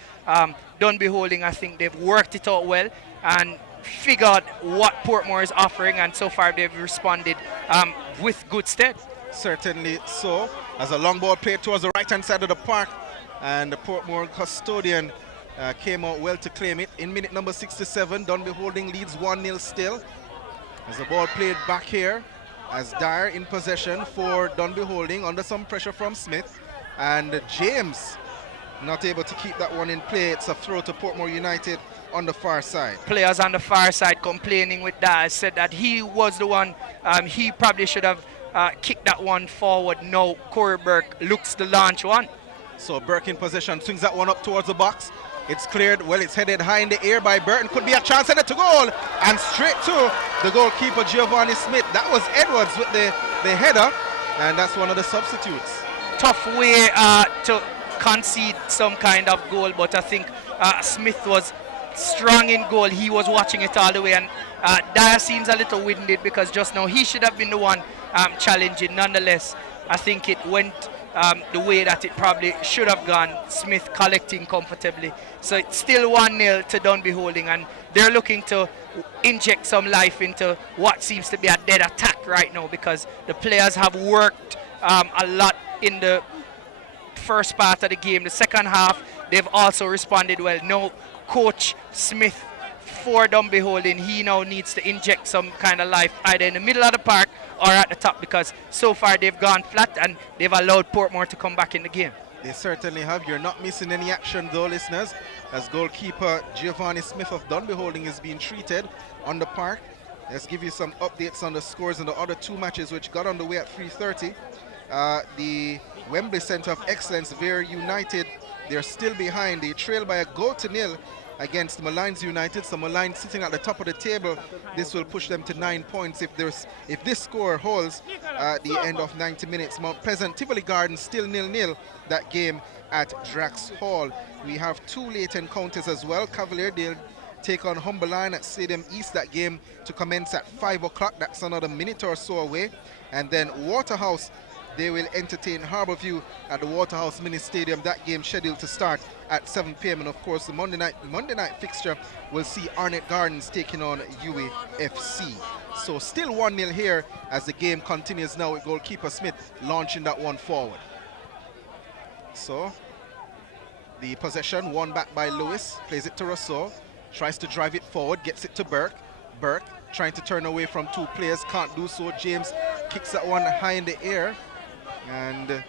Dunbeholden, I think they've worked it out well, and figured what Portmore is offering, and so far they've responded with good stead. Certainly so. As a long ball played towards the right-hand side of the park, and the Portmore custodian came out well to claim it. In minute number 67, Dunbeholden leads 1-0 still. As the ball played back here, as Dyer in possession for Dunbeholden under some pressure from Smith, and James not able to keep that one in play. It's a throw to Portmore United on the far side. Players on the far side complaining with that, said that he was the one, he probably should have kicked that one forward. No, Corey Burke looks to launch one. So Burke in possession, swings that one up towards the box. It's cleared, well, it's headed high in the air by Burton. Could be a chance headed to goal, and straight to the goalkeeper, Giovanni Smith. That was Edwards with the header, and that's one of the substitutes. Tough way to concede some kind of goal, but I think Smith was strong in goal. He was watching it all the way, and Dyer seems a little winded because just now he should have been the one challenging. Nonetheless, I think it went the way that it probably should have gone. Smith collecting comfortably. So it's still 1-0 to Dunbeholden, and they're looking to inject some life into what seems to be a dead attack right now, because the players have worked a lot in the first part of the game. The second half, they've also responded well. No, Coach Smith for Dunbeholden, he now needs to inject some kind of life either in the middle of the park or at the top, because so far they've gone flat and they've allowed Portmore to come back in the game. They certainly have. You're not missing any action though, listeners, as goalkeeper Giovanni Smith of Dunbeholden is being treated on the park. Let's give you some updates on the scores in the other two matches which got underway at 3:30. The Wembley Centre of Excellence, Vere United, they're still behind. They trail by a goal to nil against Malines United. So Malines sitting at the top of the table. This will push them to 9 points if this score holds at the end of 90 minutes. Mount Pleasant, Tivoli Gardens still 0-0, that game at Drax Hall. We have two late encounters as well. Cavalier, they'll take on Humberline at Stadium East. That game to commence at 5 o'clock. That's another minute or so away. And then Waterhouse, they will entertain Harbourview at the Waterhouse Mini Stadium. That game scheduled to start at 7 p.m. And of course, the Monday night fixture will see Arnett Gardens taking on UAFC. So still 1-0 here as the game continues now with goalkeeper Smith launching that one forward. So the possession won back by Lewis, plays it to Rousseau, tries to drive it forward, gets it to Burke. Burke trying to turn away from two players, can't do so. James kicks that one high in the air, and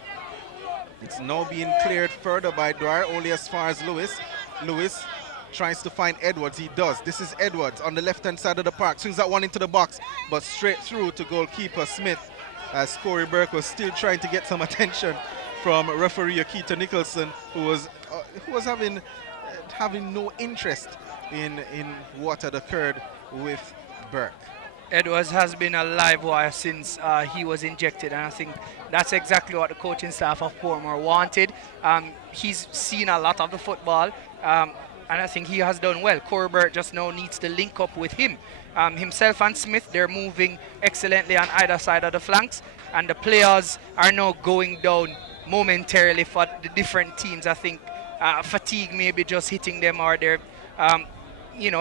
it's now being cleared further by Dwyer, only as far as Lewis. Lewis tries to find Edwards. He does. This is Edwards on the left-hand side of the park. Swings that one into the box, but straight through to goalkeeper Smith, as Corey Burke was still trying to get some attention from referee Akita Nicholson, who was having no interest in what had occurred with Burke. Edwards has been a live wire since he was injected, and I think that's exactly what the coaching staff of Portmore wanted. He's seen a lot of the football, and I think he has done well. Corey Burke just now needs to link up with him. Himself and Smith, they're moving excellently on either side of the flanks, and the players are now going down momentarily for the different teams. I think fatigue may be just hitting them, or they're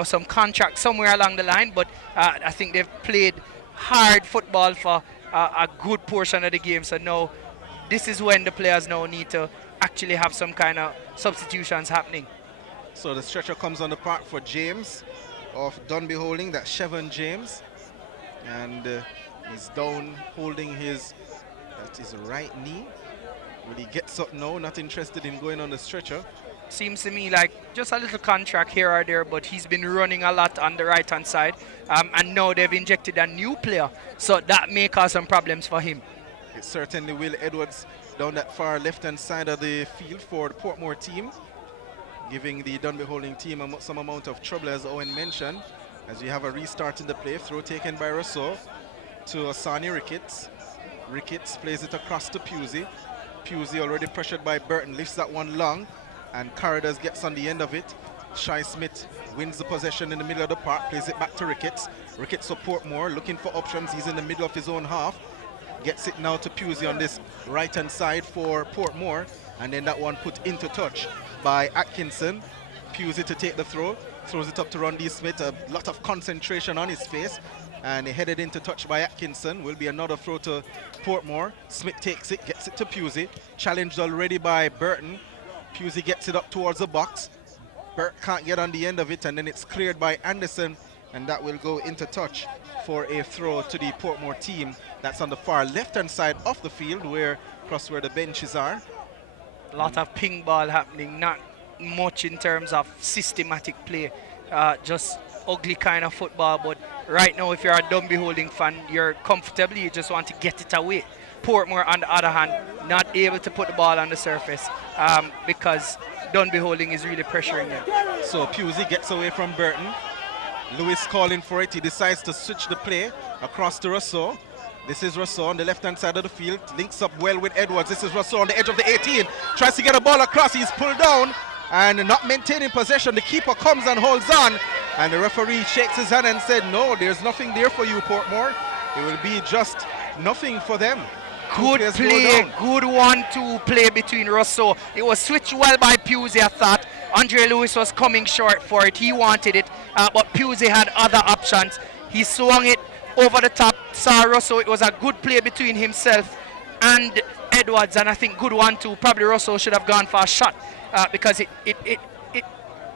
some contract somewhere along the line, but I think they've played hard football for a good portion of the game. So now this is when the players now need to actually have some kind of substitutions happening. So the stretcher comes on the park for James of Dunbeholden, that's Chevon James, and he's down holding his right knee. Will he get something now? Not interested in going on the stretcher. Seems to me like just a little contract here or there, but he's been running a lot on the right-hand side, and now they've injected a new player, so that may cause some problems for him. It certainly will. Edwards down that far left-hand side of the field for the Portmore team, giving the Dunbeholden team some amount of trouble, as Owen mentioned, as we have a restart in the play. Throw taken by Rousseau to Asani Ricketts. Ricketts plays it across to Pusey. Pusey, already pressured by Burton, lifts that one long, and Carradine gets on the end of it. Shai Smith wins the possession in the middle of the park, plays it back to Ricketts. Ricketts for Portmore, looking for options. He's in the middle of his own half. Gets it now to Pusey on this right-hand side for Portmore, and then that one put into touch by Atkinson. Pusey to take the throw. Throws it up to Rondi Smith. A lot of concentration on his face. And he headed into touch by Atkinson. Will be another throw to Portmore. Smith takes it, gets it to Pusey. Challenged already by Burton. Pusey gets it up towards the box. Burt can't get on the end of it, and then it's cleared by Anderson, and that will go into touch for a throw to the Portmore team. That's on the far left-hand side of the field, across where the benches are. A lot of ping ball happening, not much in terms of systematic play, just ugly kind of football. But right now, if you're a Dunbeholden fan, you're comfortable, you just want to get it away. Portmore, on the other hand, not able to put the ball on the surface because Dunbeholden is really pressuring them. So Pusey gets away from Burton. Lewis calling for it. He decides to switch the play across to Rousseau. This is Rousseau on the left-hand side of the field. Links up well with Edwards. This is Rousseau on the edge of the 18. Tries to get a ball across. He's pulled down and not maintaining possession. The keeper comes and holds on. And the referee shakes his hand and said, no, there's nothing there for you, Portmore. It will be just nothing for them. Good play, good 1-2 play between Rousseau. It was switched well by Pusey, I thought. Andre Lewis was coming short for it. He wanted it, but Pusey had other options. He swung it over the top, saw Rousseau. It was a good play between himself and Edwards, and I think good 1-2. Probably Rousseau should have gone for a shot because it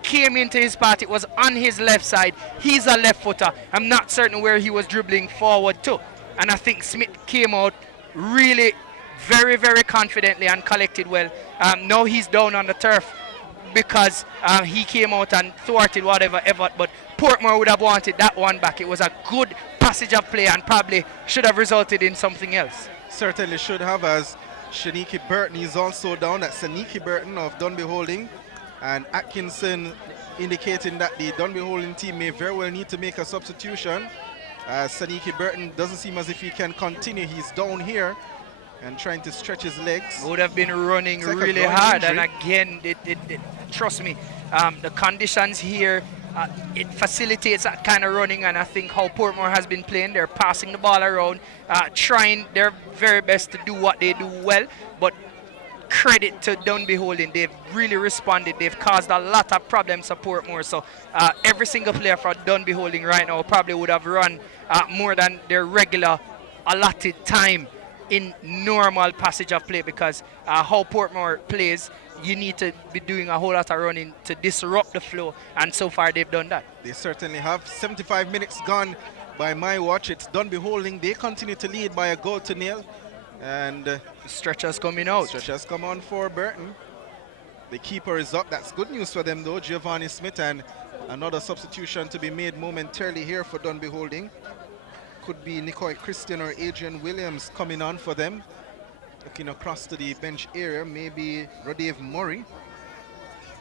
came into his path. It was on his left side. He's a left footer. I'm not certain where he was dribbling forward to. And I think Smith came out really very, very confidently and collected well. Now he's down on the turf because he came out and thwarted whatever effort, but Portmore would have wanted that one back. It was a good passage of play and probably should have resulted in something else. Certainly should have, as Shaniki Burton is also down. That's Saniki Burton of Dunbeholden, and Atkinson indicating that the Dunbeholden team may very well need to make a substitution. Saniki Burton doesn't seem as if he can continue. He's down here and trying to stretch his legs. Would have been running really hard, and again, trust me, the conditions here, it facilitates that kind of running, and I think how Portmore has been playing, they're passing the ball around, trying their very best to do what they do well, but credit to Dunbeholden, they've really responded. They've caused a lot of problems for Portmore, so every single player for Dunbeholden right now probably would have run more than their regular allotted time in normal passage of play, because how Portmore plays, you need to be doing a whole lot of running to disrupt the flow, and so far they've done that. They certainly have. 75 minutes gone by my watch. It's Dunbeholden. They continue to lead by a goal to nil, and stretchers coming out. Stretchers come on for Burton. The keeper is up. That's good news for them though. Giovanni Smith, and another substitution to be made momentarily here for Dunbeholden. Could be Nicoy Christian or Adrian Williams coming on for them. Looking across to the bench area, maybe Rodave Murray.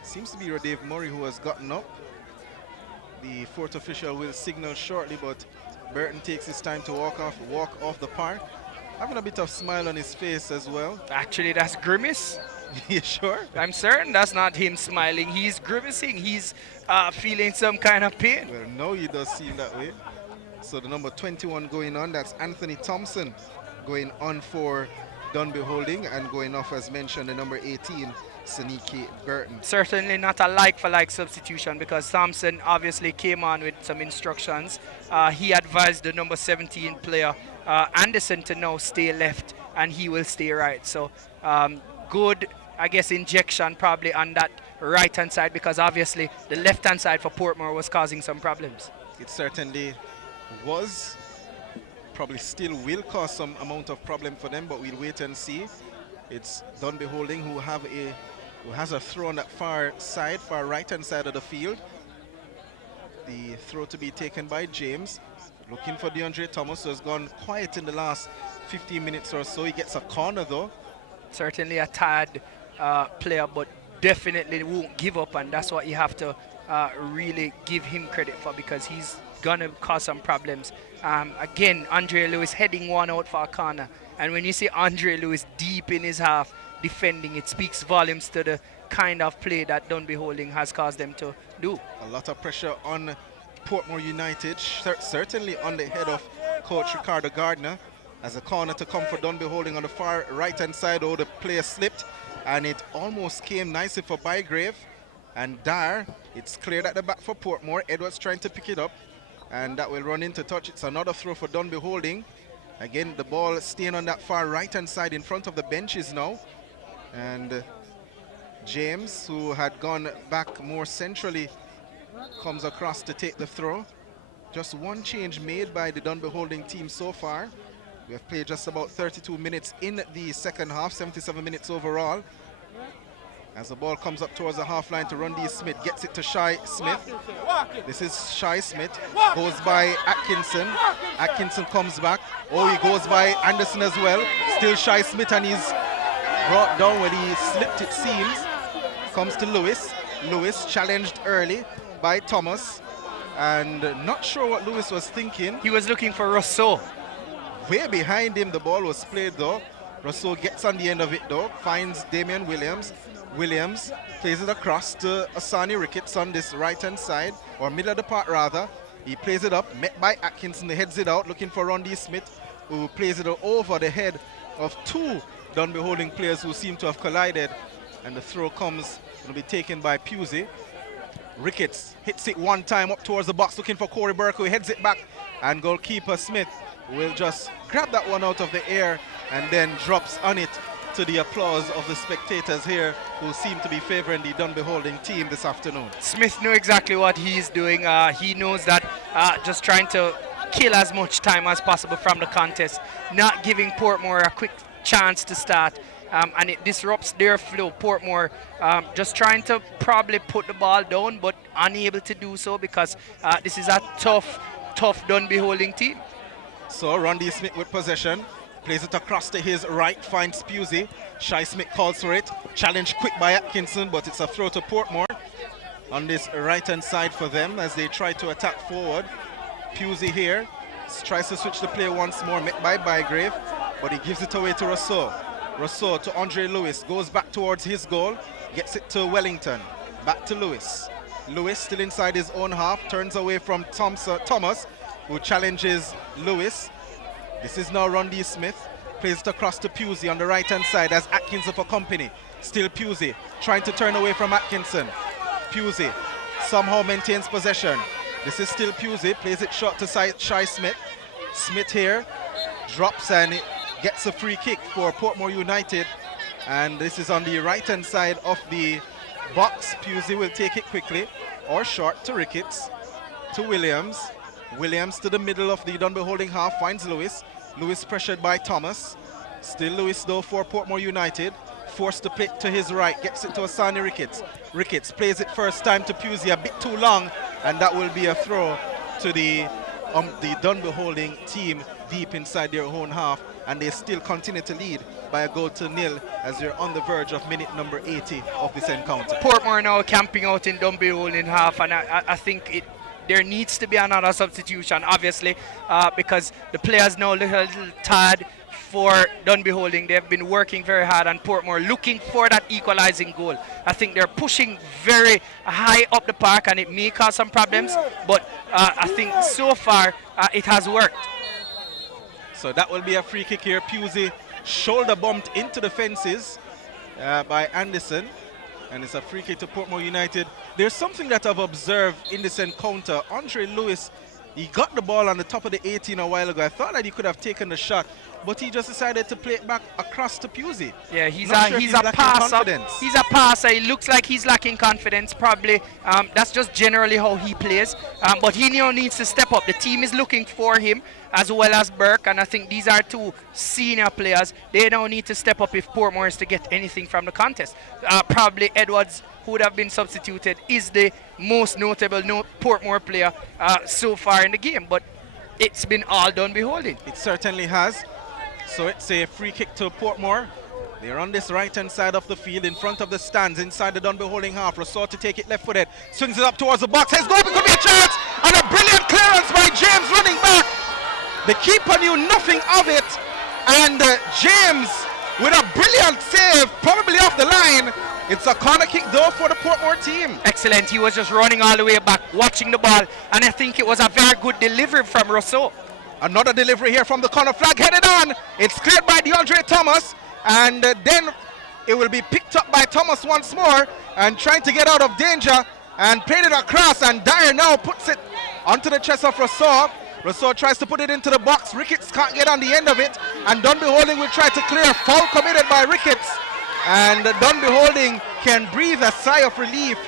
Seems to be Rodave Murray who has gotten up. The fourth official will signal shortly, but Burton takes his time to walk off the park. Having a bit of smile on his face as well. Actually, that's Grimace. You sure? I'm certain that's not him smiling. He's grimacing. He's feeling some kind of pain. Well, no, he does seem that way. So the number 21 going on, that's Anthony Thompson going on for Dunbeholden, and going off, as mentioned, the number 18, Saniki Burton. Certainly not a like-for-like substitution, because Thompson obviously came on with some instructions. He advised the number 17 player, Anderson, to now stay left, and he will stay right. So good, I guess, injection probably on that right-hand side, because obviously the left-hand side for Portmore was causing some problems. It certainly was. Probably still will cause some amount of problem for them, but we'll wait and see. It's Dunbeholden who has a throw on that far right-hand side of the field. The throw to be taken by James. Looking for DeAndre Thomas, who has gone quiet in the last 15 minutes or so. He gets a corner though. Certainly a tired player, but definitely won't give up, and that's what you have to really give him credit for, because he's gonna cause some problems. Again, Andre Lewis heading one out for a corner, and when you see Andre Lewis deep in his half defending, it speaks volumes to the kind of play that Dunbeholden has caused them to do. A lot of pressure on Portmore United, certainly on the head of coach Ricardo Gardner, as a corner to come for Dunbeholden on the far right hand side. Oh, the player slipped, and it almost came nicely for Bygrave. and Dyer. It's cleared at the back for Portmore. Edwards trying to pick it up, and that will run into touch. It's another throw for Dunbeholden. Again, the ball staying on that far right-hand side in front of the benches now. And James, who had gone back more centrally, comes across to take the throw. Just one change made by the Dunbeholden team so far. We have played just about 32 minutes in the second half, 77 minutes overall. As the ball comes up towards the half line to Rundy Smith, gets it to Shy Smith. This is Shy Smith, goes by Atkinson. Atkinson comes back. Oh, he goes by Anderson as well. Still Shy Smith, and he's brought down when he slipped, it seems. Comes to Lewis. Lewis challenged early by Thomas, and not sure what Lewis was thinking. He was looking for Rousseau. Way behind him, the ball was played though. Rousseau gets on the end of it though, finds Damian Williams. Williams plays it across to Asani Ricketts on this right-hand side, or middle of the park rather. He plays it up, met by Atkinson, he heads it out, looking for Rundy Smith, who plays it over the head of two Dunbeholden players who seem to have collided. And the throw comes, will be taken by Pusey. Ricketts hits it one time up towards the box, looking for Corey Burke, who heads it back. And goalkeeper Smith will just grab that one out of the air and then drops on it, to the applause of the spectators here, who seem to be favoring the Dunbeholden team this afternoon. Smith knew exactly what he's doing. He knows that just trying to kill as much time as possible from the contest, not giving Portmore a quick chance to start, and it disrupts their flow. Portmore just trying to probably put the ball down, but unable to do so because this is a tough Dunbeholden team. So Rundy Smith with possession. Plays it across to his right, finds Pusey. Shy Smith calls for it. Challenge quick by Atkinson, but it's a throw to Portmore on this right-hand side for them as they try to attack forward. Pusey here tries to switch the play once more, met by Bygrave, but he gives it away to Rousseau. Rousseau to Andre Lewis, goes back towards his goal, gets it to Wellington. Back to Lewis. Lewis still inside his own half, turns away from Thomas, who challenges Lewis. This is now Rundy Smith, plays it across to Pusey on the right-hand side as Atkinson for company. Still Pusey, trying to turn away from Atkinson. Pusey somehow maintains possession. This is still Pusey, plays it short to Shy Smith. Smith here, drops and gets a free kick for Portmore United. And this is on the right-hand side of the box. Pusey will take it quickly, or short to Ricketts, to Williams. Williams to the middle of the Dunbeholden half, finds Lewis. Lewis pressured by Thomas. Still Lewis though for Portmore United. Forced to play to his right, gets it to Asani Ricketts. Ricketts plays it first time to Pusey, a bit too long, and that will be a throw to the Dunbeholden team deep inside their own half, and they still continue to lead by a goal to nil as they're on the verge of minute number 80 of this encounter. Portmore now camping out in Dunbeholden half, and I think there needs to be another substitution, obviously, because the players now look a little tired for Dunbeholden. They've been working very hard, and Portmore looking for that equalizing goal. I think they're pushing very high up the park, and it may cause some problems, but I think so far it has worked. So that will be a free kick here. Pusey shoulder bumped into the fences by Anderson, and it's a free kick to Portmore United. There's something that I've observed in this encounter. Andre Lewis, he got the ball on the top of the 18 a while ago. I thought that he could have taken the shot, but he just decided to play it back across to Pusey. Yeah, he's a passer. He's a passer. He looks like he's lacking confidence. Probably that's just generally how he plays. But he now needs to step up. The team is looking for him, as well as Burke, and I think these are two senior players. They now need to step up if Portmore is to get anything from the contest. Probably Edwards, who would have been substituted, is the most notable Portmore player so far in the game, but it's been all Dunbeholden. It certainly has. So it's a free kick to Portmore. They're on this right-hand side of the field in front of the stands inside the Dunbeholden half. Rousseau to take it left footed, swings it up towards the box. His goal could be a chance, and a brilliant clearance by James running back. The keeper knew nothing of it, and James with a brilliant save, probably off the line. It's a corner kick though for the Portmore team. Excellent. He was just running all the way back, watching the ball, and I think it was a very good delivery from Rousseau. Another delivery here from the corner flag, headed on. It's cleared by DeAndre Thomas, and then It will be picked up by Thomas once more and trying to get out of danger and played it across, and Dyer now puts it onto the chest of Rousseau. Rousseau tries to put it into the box. Ricketts can't get on the end of it, and Dunbeholden will try to clear. Foul committed by Ricketts, and Dunbeholden can breathe a sigh of relief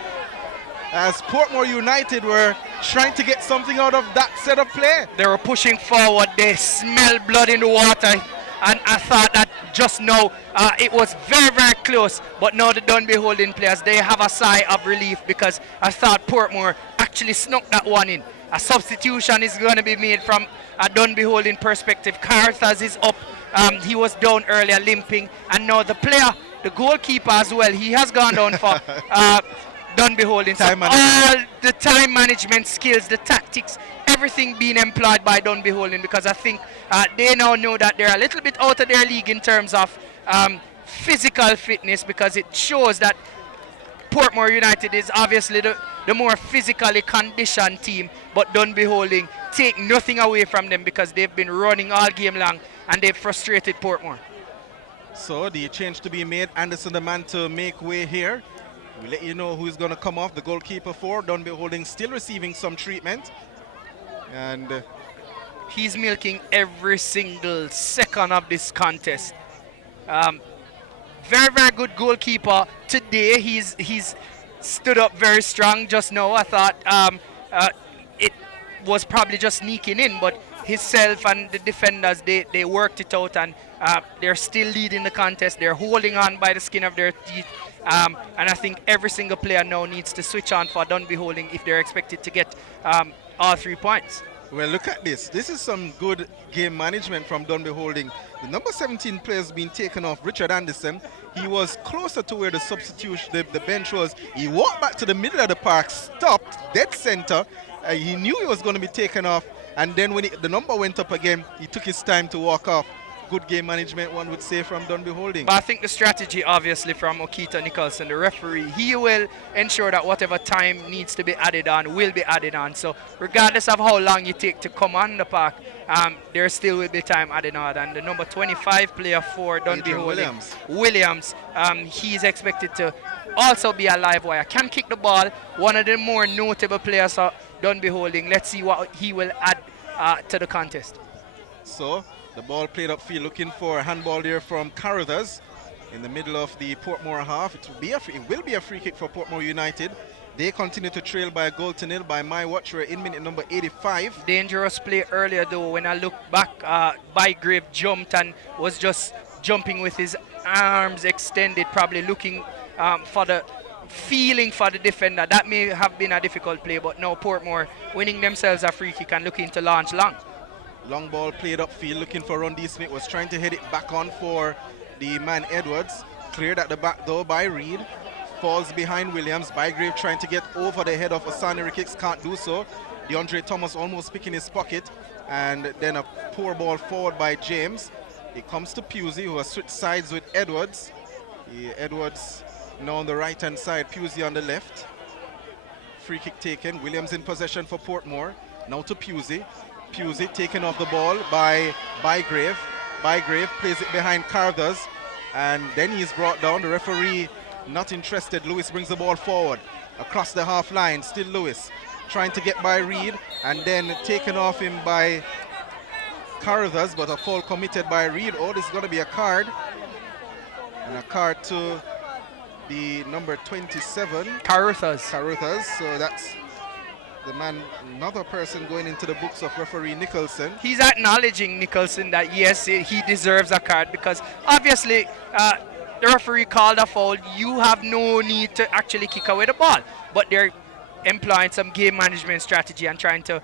as Portmore United were trying to get something out of that set of play. They were pushing forward. They smelled blood in the water. And I thought that just now it was very, very close. But now the Dunbeholden players, they have a sigh of relief because I thought Portmore actually snuck that one in. A substitution is going to be made from a Dunbeholden perspective. Carthas is up. He was down earlier limping. And now the player, the goalkeeper as well, he has gone down for Dunbeholden. So all the time management skills, the tactics, everything being employed by Dunbeholden, because I think they now know that they're a little bit out of their league in terms of physical fitness, because it shows that Portmore United is obviously the more physically conditioned team, but Dunbeholden take nothing away from them because they've been running all game long and they've frustrated Portmore. So the change to be made, Anderson the man to make way here. We'll let you know who's going to come off. The goalkeeper for Dunbeholden still receiving some treatment. And he's milking every single second of this contest. Very, very good goalkeeper today. He's stood up very strong just now. I thought it was probably just sneaking in, but himself and the defenders, they worked it out, and they're still leading the contest. They're holding on by the skin of their teeth. And I think every single player now needs to switch on for Dunbeholden if they're expected to get all 3 points. Well, look at this. This is some good game management from Dunbeholden. The number 17 player has been taken off, Richard Anderson. He was closer to where the substitution, the bench was. He walked back to the middle of the park, stopped, dead center. He knew he was going to be taken off. And then when the number went up again, he took his time to walk off. Good game management, one would say, from Dunbeholden. But I think the strategy, obviously, from Okita Nicholson, the referee, he will ensure that whatever time needs to be added on will be added on. So regardless of how long you take to come on the park, there still will be time added on. And the number 25 player for Dunbeholden, Williams, he's expected to also be a live wire. Can kick the ball. One of the more notable players for Dunbeholden. Let's see what he will add to the contest. So the ball played upfield, looking for a handball there from Carruthers in the middle of the Portmore half. It will be a free kick for Portmore United. They continue to trail by a goal to nil by my watch. We're in minute number 85. Dangerous play earlier though. When I look back, Bygrave jumped and was just jumping with his arms extended, probably looking for the feeling for the defender. That may have been a difficult play, but now Portmore winning themselves a free kick and looking to launch long. Long ball played upfield, looking for Rundy Smith, was trying to head it back on for the man Edwards. Cleared at the back door by Reed. Falls behind Williams. Bygrave trying to get over the head of Asani Ricketts, can't do so. DeAndre Thomas almost picking his pocket. And then a poor ball forward by James. It comes to Pusey, who has switched sides with Edwards. Edwards now on the right hand side, Pusey on the left. Free kick taken. Williams in possession for Portmore. Now to Pusey. Pusey taken off the ball by Bygrave. Bygrave plays it behind Carruthers, and then he's brought down. The referee not interested. Lewis brings the ball forward across the half line. Still Lewis trying to get by Reed, and then taken off him by Carruthers, but a foul committed by Reed. Oh, this is going to be a card, and a card to the number 27, Carruthers. So that's the man, another person going into the books of referee Nicholson. He's acknowledging Nicholson that yes, he deserves a card, because obviously the referee called a foul. You have no need to actually kick away the ball, but they're employing some game management strategy and trying to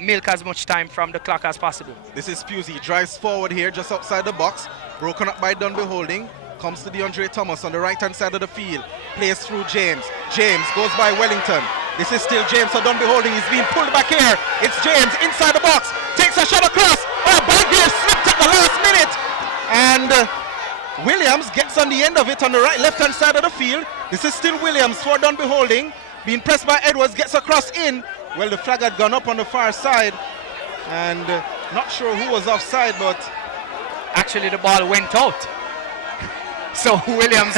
milk as much time from the clock as possible. This is Pusey, drives forward here just outside the box, broken up by Dunbeholden. Comes to DeAndre Thomas on the right hand side of the field, plays through James. James goes by Wellington. This is still James for Dunbeholden. He's being pulled back here. It's James inside the box, takes a shot across. Oh, Bygrave slipped at the last minute, and Williams gets on the end of it on the left hand side of the field. This is still Williams for Dunbeholden, being pressed by Edwards, gets across in. Well, the flag had gone up on the far side, and not sure who was offside, but actually the ball went out. So Williams,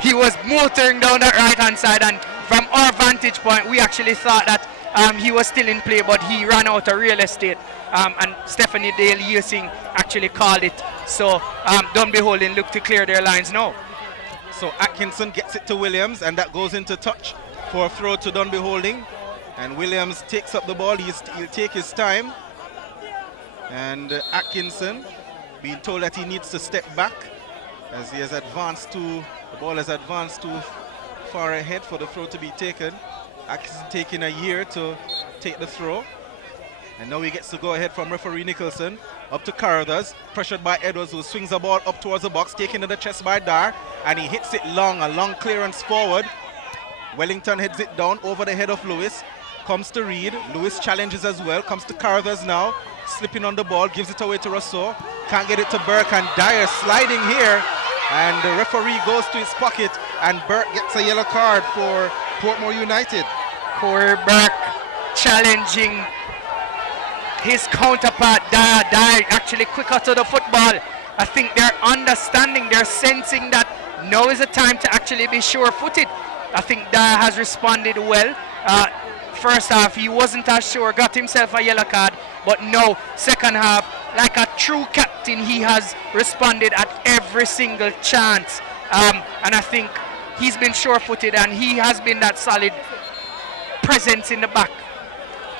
he was motoring down that right hand side, and from our vantage point, we actually thought that he was still in play, but he ran out of real estate, and Stephanie Dale using actually called it. So Dunbeholden look to clear their lines now. So Atkinson gets it to Williams, and that goes into touch for a throw to Dunbeholden. And Williams takes up the ball. He'll take his time. And Atkinson being told that he needs to step back as he has advanced the ball has advanced too far ahead for the throw to be taken. Atkinson taking a year to take the throw. And now he gets to go ahead from referee Nicholson. Up to Carruthers, pressured by Edwards, who swings the ball up towards the box, taken to the chest by Dar, and he hits it long, a long clearance forward. Wellington heads it down over the head of Lewis. Comes to Reed. Lewis challenges as well. Comes to Carruthers now. Slipping on the ball. Gives it away to Rousseau. Can't get it to Burke. And Dyer sliding here. And the referee goes to his pocket. And Burke gets a yellow card for Portmore United. Corey Burke challenging his counterpart Dyer. Dyer actually quicker to the football. I think they're understanding. They're sensing that now is the time to actually be sure-footed. I think Dyer has responded well. First half, he wasn't as sure, got himself a yellow card, but no, second half, like a true captain, he has responded at every single chance. And I think he's been sure-footed, and he has been that solid presence in the back.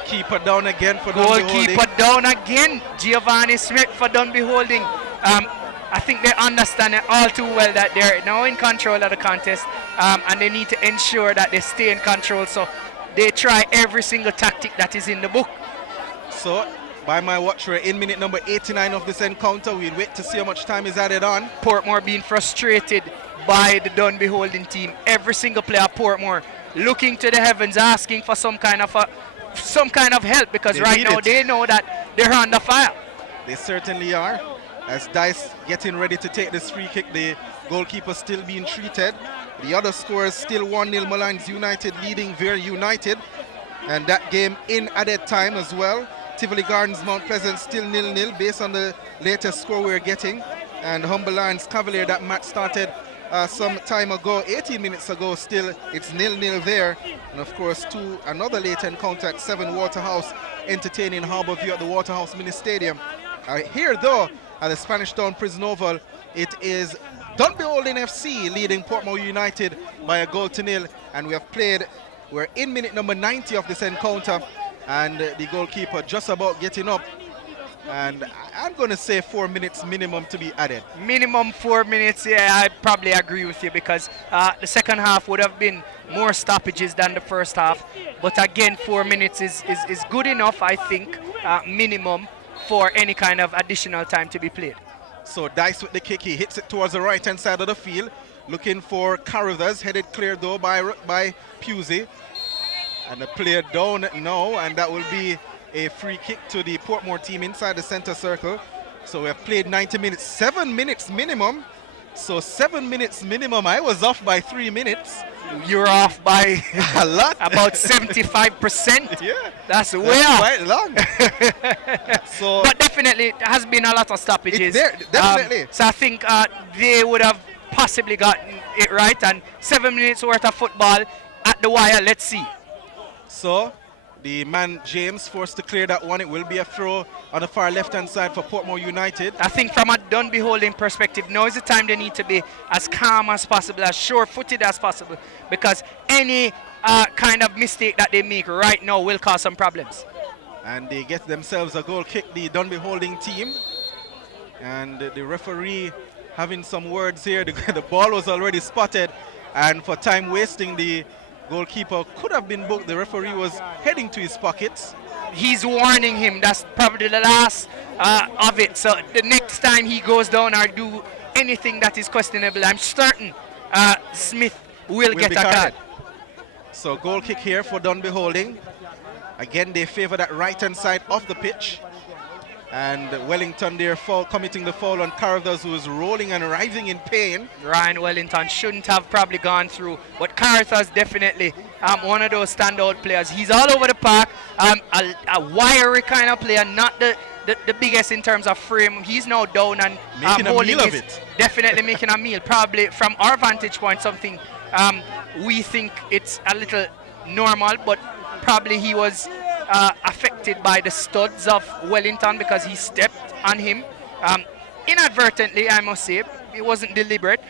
Keeper down again for Dunbeholden. Goalkeeper down again. Giovanni Smith for Dunbeholden. I think they understand it all too well that they're now in control of the contest, and they need to ensure that they stay in control. So they try every single tactic that is in the book. So, by my watch, we're in minute number 89 of this encounter. We'll wait to see how much time is added on. Portmore being frustrated by the Dunbeholden team. Every single player at Portmore looking to the heavens, asking for some kind of help, because right now they know that they're under fire. They certainly are. As Dice getting ready to take this free kick, the goalkeeper still being treated. The other score is still 1-0 Malines United leading Vere United. And that game in added time as well. Tivoli Gardens Mount Pleasant still 0-0 based on the latest score we're getting. And Humber Lions Cavalier, that match started some time ago, 18 minutes ago, still it's 0-0 there. And of course another late encounter at 7 Waterhouse entertaining Harbourview at the Waterhouse Mini Stadium. Here though, at the Spanish Town Prison Oval, it is Dunbeholden FC leading Portmore United by 1-0, and we're in minute number 90 of this encounter, and the goalkeeper just about getting up, and I'm going to say 4 minutes minimum to be added. Minimum 4 minutes, yeah, I probably agree with you, because the second half would have been more stoppages than the first half, but again 4 minutes is good enough, I think, minimum, for any kind of additional time to be played. So Dice with the kick, he hits it towards the right hand side of the field, looking for Carruthers, headed clear though by Pusey, and the player down now, and that will be a free kick to the Portmore team inside the center circle. So we have played 90 minutes, 7 minutes minimum. So 7 minutes minimum. I was off by 3 minutes. You're off by a lot, about 75%. Yeah, that's way off. Quite long. So, but definitely, there has been a lot of stoppages. There, definitely. So I think they would have possibly gotten it right. And 7 minutes worth of football at the wire. Let's see. So the man James forced to clear that one. It will be a throw on the far left-hand side for Portmore United. I think from a Dunbeholden perspective, now is the time they need to be as calm as possible, as sure-footed as possible, because any kind of mistake that they make right now will cause some problems. And they get themselves a goal kick, the Dunbeholden team. And the referee having some words here. The ball was already spotted, and for time wasting, the goalkeeper could have been booked. The referee was heading to his pockets. He's warning him. That's probably the last of it. So the next time he goes down or do anything that is questionable, I'm certain Smith will get a card. So goal kick here for Dunbeholden. Again, they favor that right-hand side of the pitch. And Wellington there committing the foul on Carruthers, who is rolling and writhing in pain. Ryan Wellington shouldn't have probably gone through, but Carruthers definitely one of those standout players. He's all over the park, a wiry kind of player, not the the biggest in terms of frame. He's now down and Making a Holding meal of is it. definitely making a meal. Probably from our vantage point, something we think it's a little normal, but probably he was affected by the studs of Wellington because he stepped on him inadvertently, I must say. It wasn't deliberate,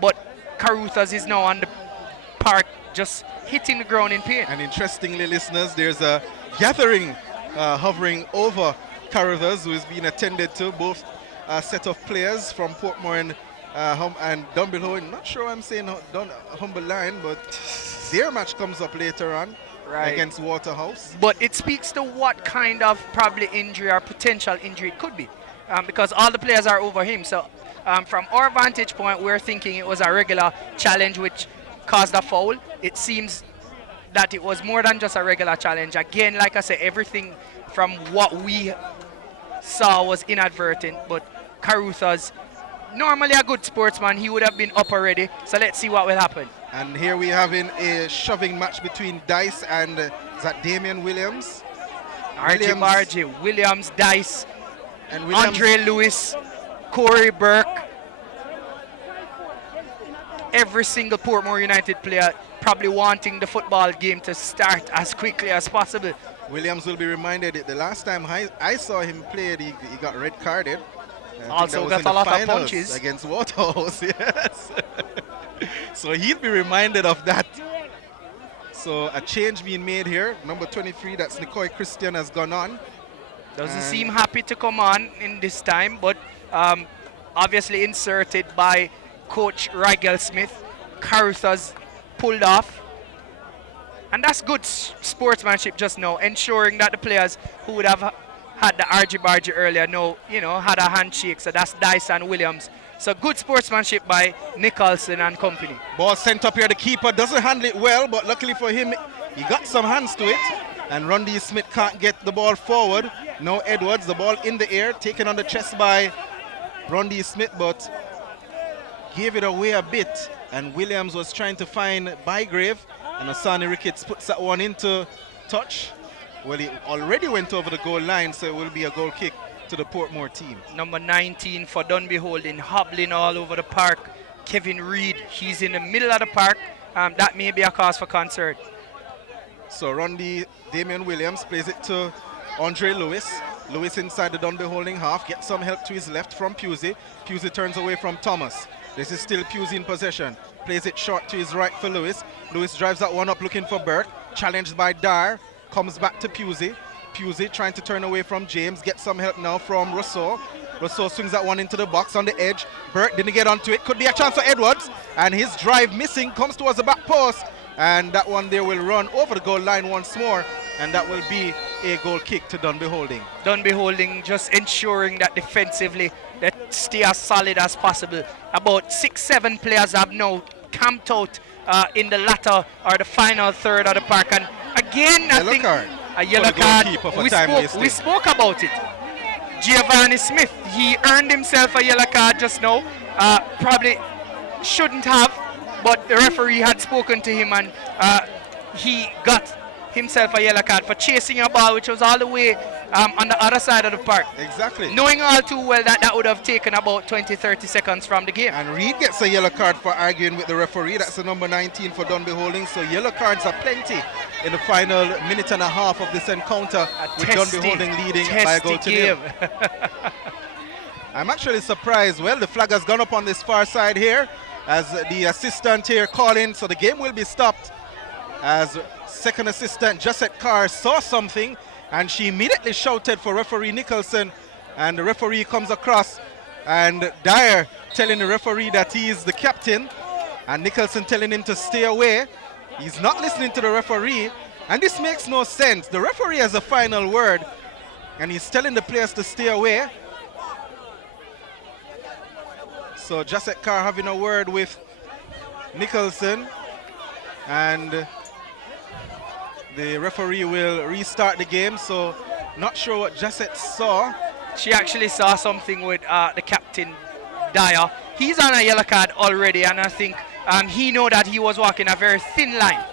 but Caruthers is now on the park just hitting the ground in pain. And interestingly, listeners, there's a gathering hovering over Caruthers, who is being attended to, both set of players from Portmore and Dunbeholden. Not sure I'm saying Humble Line, but their match comes up later on against Waterhouse. But it speaks to what kind of probably injury or potential injury it could be, because all the players are over him. So from our vantage point, we're thinking it was a regular challenge which caused a foul. It seems that it was more than just a regular challenge. Again, like I said, everything from what we saw was inadvertent, but Caruthers, normally a good sportsman, he would have been up already. So let's see what will happen. And here we having a shoving match between Dice and is that Damian Williams? Williams, Dice, and Williams. Andre Lewis, Corey Burke. Every single Portmore United player probably wanting the football game to start as quickly as possible. Williams will be reminded that the last time I saw him play, he got red carded. Also got a lot of punches against Waterhouse. Yes. So he'll be reminded of that. So a change being made here. Number 23, that's Nicoy Christian, has gone on. Doesn't seem happy to come on in this time, but obviously inserted by Coach Rigel Smith. Caruthers pulled off. And that's good sportsmanship just now, ensuring that the players who would have had the argy-bargy earlier know, had a handshake. So that's Dice and Williams. So good sportsmanship by Nicholson and company. Ball sent up here. The keeper doesn't handle it well, but luckily for him, he got some hands to it. And Rundy Smith can't get the ball forward. Now Edwards, the ball in the air, taken on the chest by Rundy Smith, but gave it away a bit. And Williams was trying to find Bygrave, and Asani Ricketts puts that one into touch. Well, he already went over the goal line, so it will be a goal kick to the Portmore team. Number 19 for Dunbeholden, hobbling all over the park. Kevin Reed, he's in the middle of the park. That may be a cause for concern. So Damian Williams plays it to Andre Lewis. Lewis inside the Dunbeholden half, gets some help to his left from Pusey. Pusey turns away from Thomas. This is still Pusey in possession. Plays it short to his right for Lewis. Lewis drives that one up looking for Burke. Challenged by Dyer. Comes back to Pusey. Pusey trying to turn away from James. Gets some help now from Rousseau. Rousseau swings that one into the box on the edge. Burke didn't get onto it. Could be a chance for Edwards. And his drive missing. Comes towards the back post. And that one there will run over the goal line once more. And that will be a goal kick to Dunbeholden. Dunbeholden just ensuring that defensively they stay as solid as possible. About 6-7 players have now camped out in the latter or the final third of the park. And again, I think a yellow card. We spoke about it. Giovanni Smith, he earned himself a yellow card just now. Probably shouldn't have, but the referee had spoken to him and he got himself a yellow card for chasing a ball which was all the way on the other side of the park. Exactly. Knowing all too well that would have taken about 20-30 seconds from the game. And Reed gets a yellow card for arguing with the referee. That's the number 19 for Dunbeholden. So yellow cards are plenty in the final minute and a half of this encounter, with Dunbeholden leading by a goal to nil. I'm actually surprised. Well, the flag has gone up on this far side here as the assistant here calling, so the game will be stopped as second assistant Josette Carr saw something and she immediately shouted for referee Nicholson, and the referee comes across and Dyer telling the referee that he is the captain and Nicholson telling him to stay away. He's not listening to the referee, and this makes no sense. The referee has a final word and he's telling the players to stay away. So Josette Carr having a word with Nicholson, and the referee will restart the game. So not sure what Josette saw. She actually saw something with the captain Dyer. He's on a yellow card already, and I think he know that he was walking a very thin line.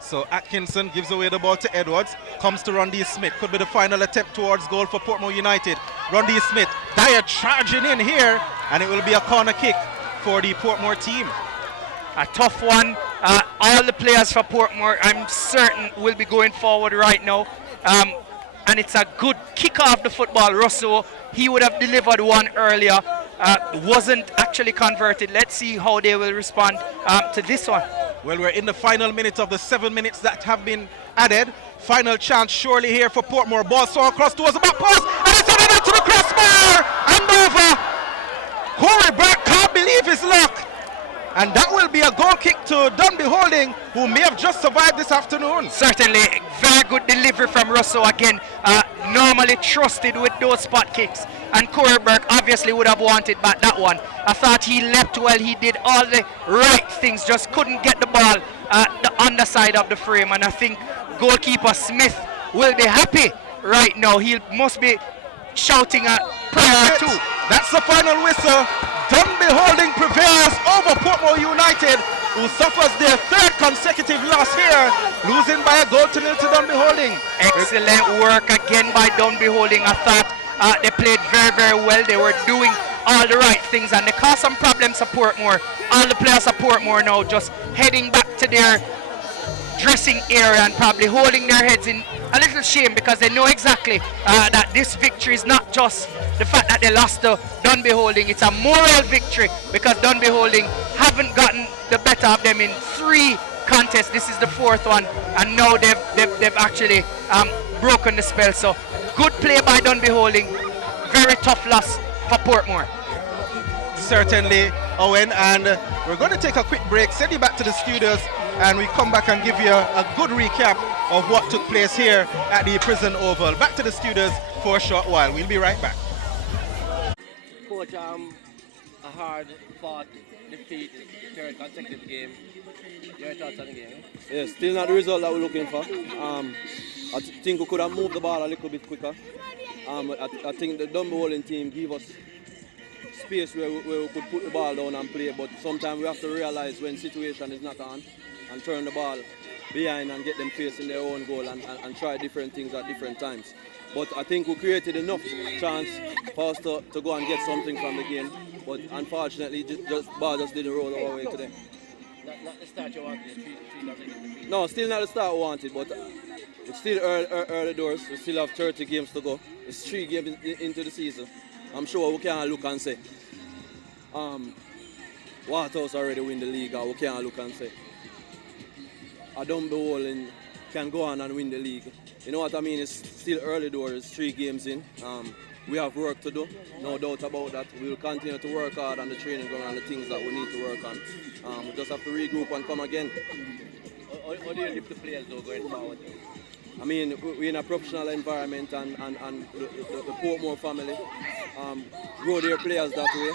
So Atkinson gives away the ball to Edwards, comes to Rondi Smith. Could be the final attempt towards goal for Portmore United. Rondi Smith, Dyer charging in here, and it will be a corner kick for the Portmore team. A tough one. All the players for Portmore, I'm certain, will be going forward right now. And it's a good kick off the football. Russo, he would have delivered one earlier. Wasn't actually converted. Let's see how they will respond to this one. Well, we're in the final minutes of the 7 minutes that have been added. Final chance surely here for Portmore. Ball saw across towards the back post, and it's headed into the crossbar and over. Corey Burke can't believe his luck. And that will be a goal kick to Dunbeholden, who may have just survived this afternoon. Certainly, very good delivery from Russo again. Normally trusted with those spot kicks. And Corey Burke obviously would have wanted back that one. I thought he leapt well, he did all the right things, just couldn't get the ball the underside of the frame. And I think goalkeeper Smith will be happy right now. He must be shouting at prayer too. That's the final whistle. Dunbeholden prevails over Portmore United, who suffers their third consecutive loss here, losing by 1-0 to Dunbeholden. Excellent work again by Dunbeholden. I thought they played very, very well. They were doing all the right things, and they caused some problems for Portmore. All the players of Portmore now just heading back to their dressing area and probably holding their heads in a little shame, because they know exactly that this victory is not just the fact that they lost to Dunbeholden. It's a moral victory, because Dunbeholden haven't gotten the better of them in 3 contests. This is the 4th one, and now they've actually broken the spell. So good play by Dunbeholden. Very tough loss for Portmore. Certainly, Owen, and we're going to take a quick break, send you back to the studios, and we come back and give you a good recap of what took place here at the Prison Oval. Back to the studios for a short while. We'll be right back. Coach, a hard-fought defeat, 3rd consecutive game. Your thoughts on the game? Yeah, still not the result that we're looking for. I think we could have moved the ball a little bit quicker. I think the Dunbeholden team gave us space where we could put the ball down and play, but sometimes we have to realize when situation is not on and turn the ball behind and get them facing their own goal and try different things at different times. But I think we created enough chance for us to go and get something from the game, but unfortunately just ball just didn't roll our way today. Not the start you wanted, 3 No, still not the start we wanted, but it's still early doors. We still have 30 games to go. It's 3 games into the season. I'm sure we can look and say, Waterhouse already win the league, or we can look and say, Dunbeholden can go on and win the league. You know what I mean? It's still early doors, 3 games in. We have work to do, no doubt about that. We will continue to work hard on the training ground and the things that we need to work on. We just have to regroup and come again. How do you lift the players though going forward? I mean, we're in a professional environment, and the Portmore family grow their players that way.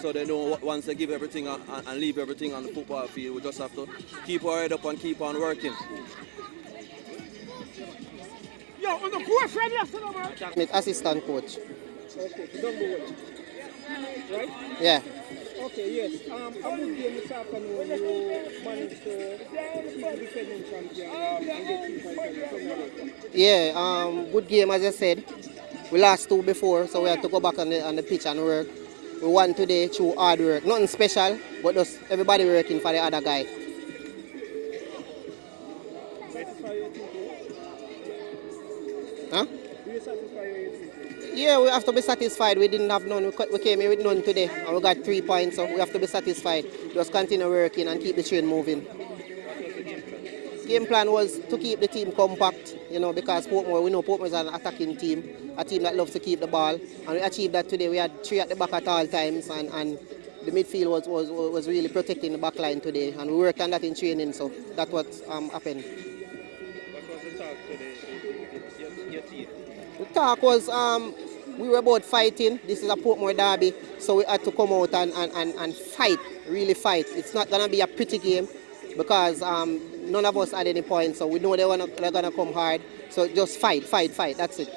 So they know once they give everything and leave everything on the football field, we just have to keep our head up and keep on working. Yo, on the boyfriend yesterday, Assistant coach. Okay, Dunbeholden. Right? Yeah. Okay, yes. A good game this afternoon. You managed to defend champion and get 3 points. Yeah, good game as I said. We lost 2 before, so we had to go back on the pitch and work. We won today through hard work. Nothing special, but just everybody working for the other guy. Huh? Yeah, we have to be satisfied. We didn't have none. We came here with none today, and we got 3 points, so we have to be satisfied. Just continue working and keep the train moving. Game plan was to keep the team compact, because Portmore, we know Portmore is an attacking team, a team that loves to keep the ball, and we achieved that today. We had 3 at the back at all times, and the midfield was really protecting the back line today, and we worked on that in training, so that's what happened. What was the talk today? Your team? The talk was we were about fighting. This is a Portmore derby, so we had to come out and fight, really fight. It's not going to be a pretty game because none of us had any points, so we know they're going to come hard. So just fight, that's it.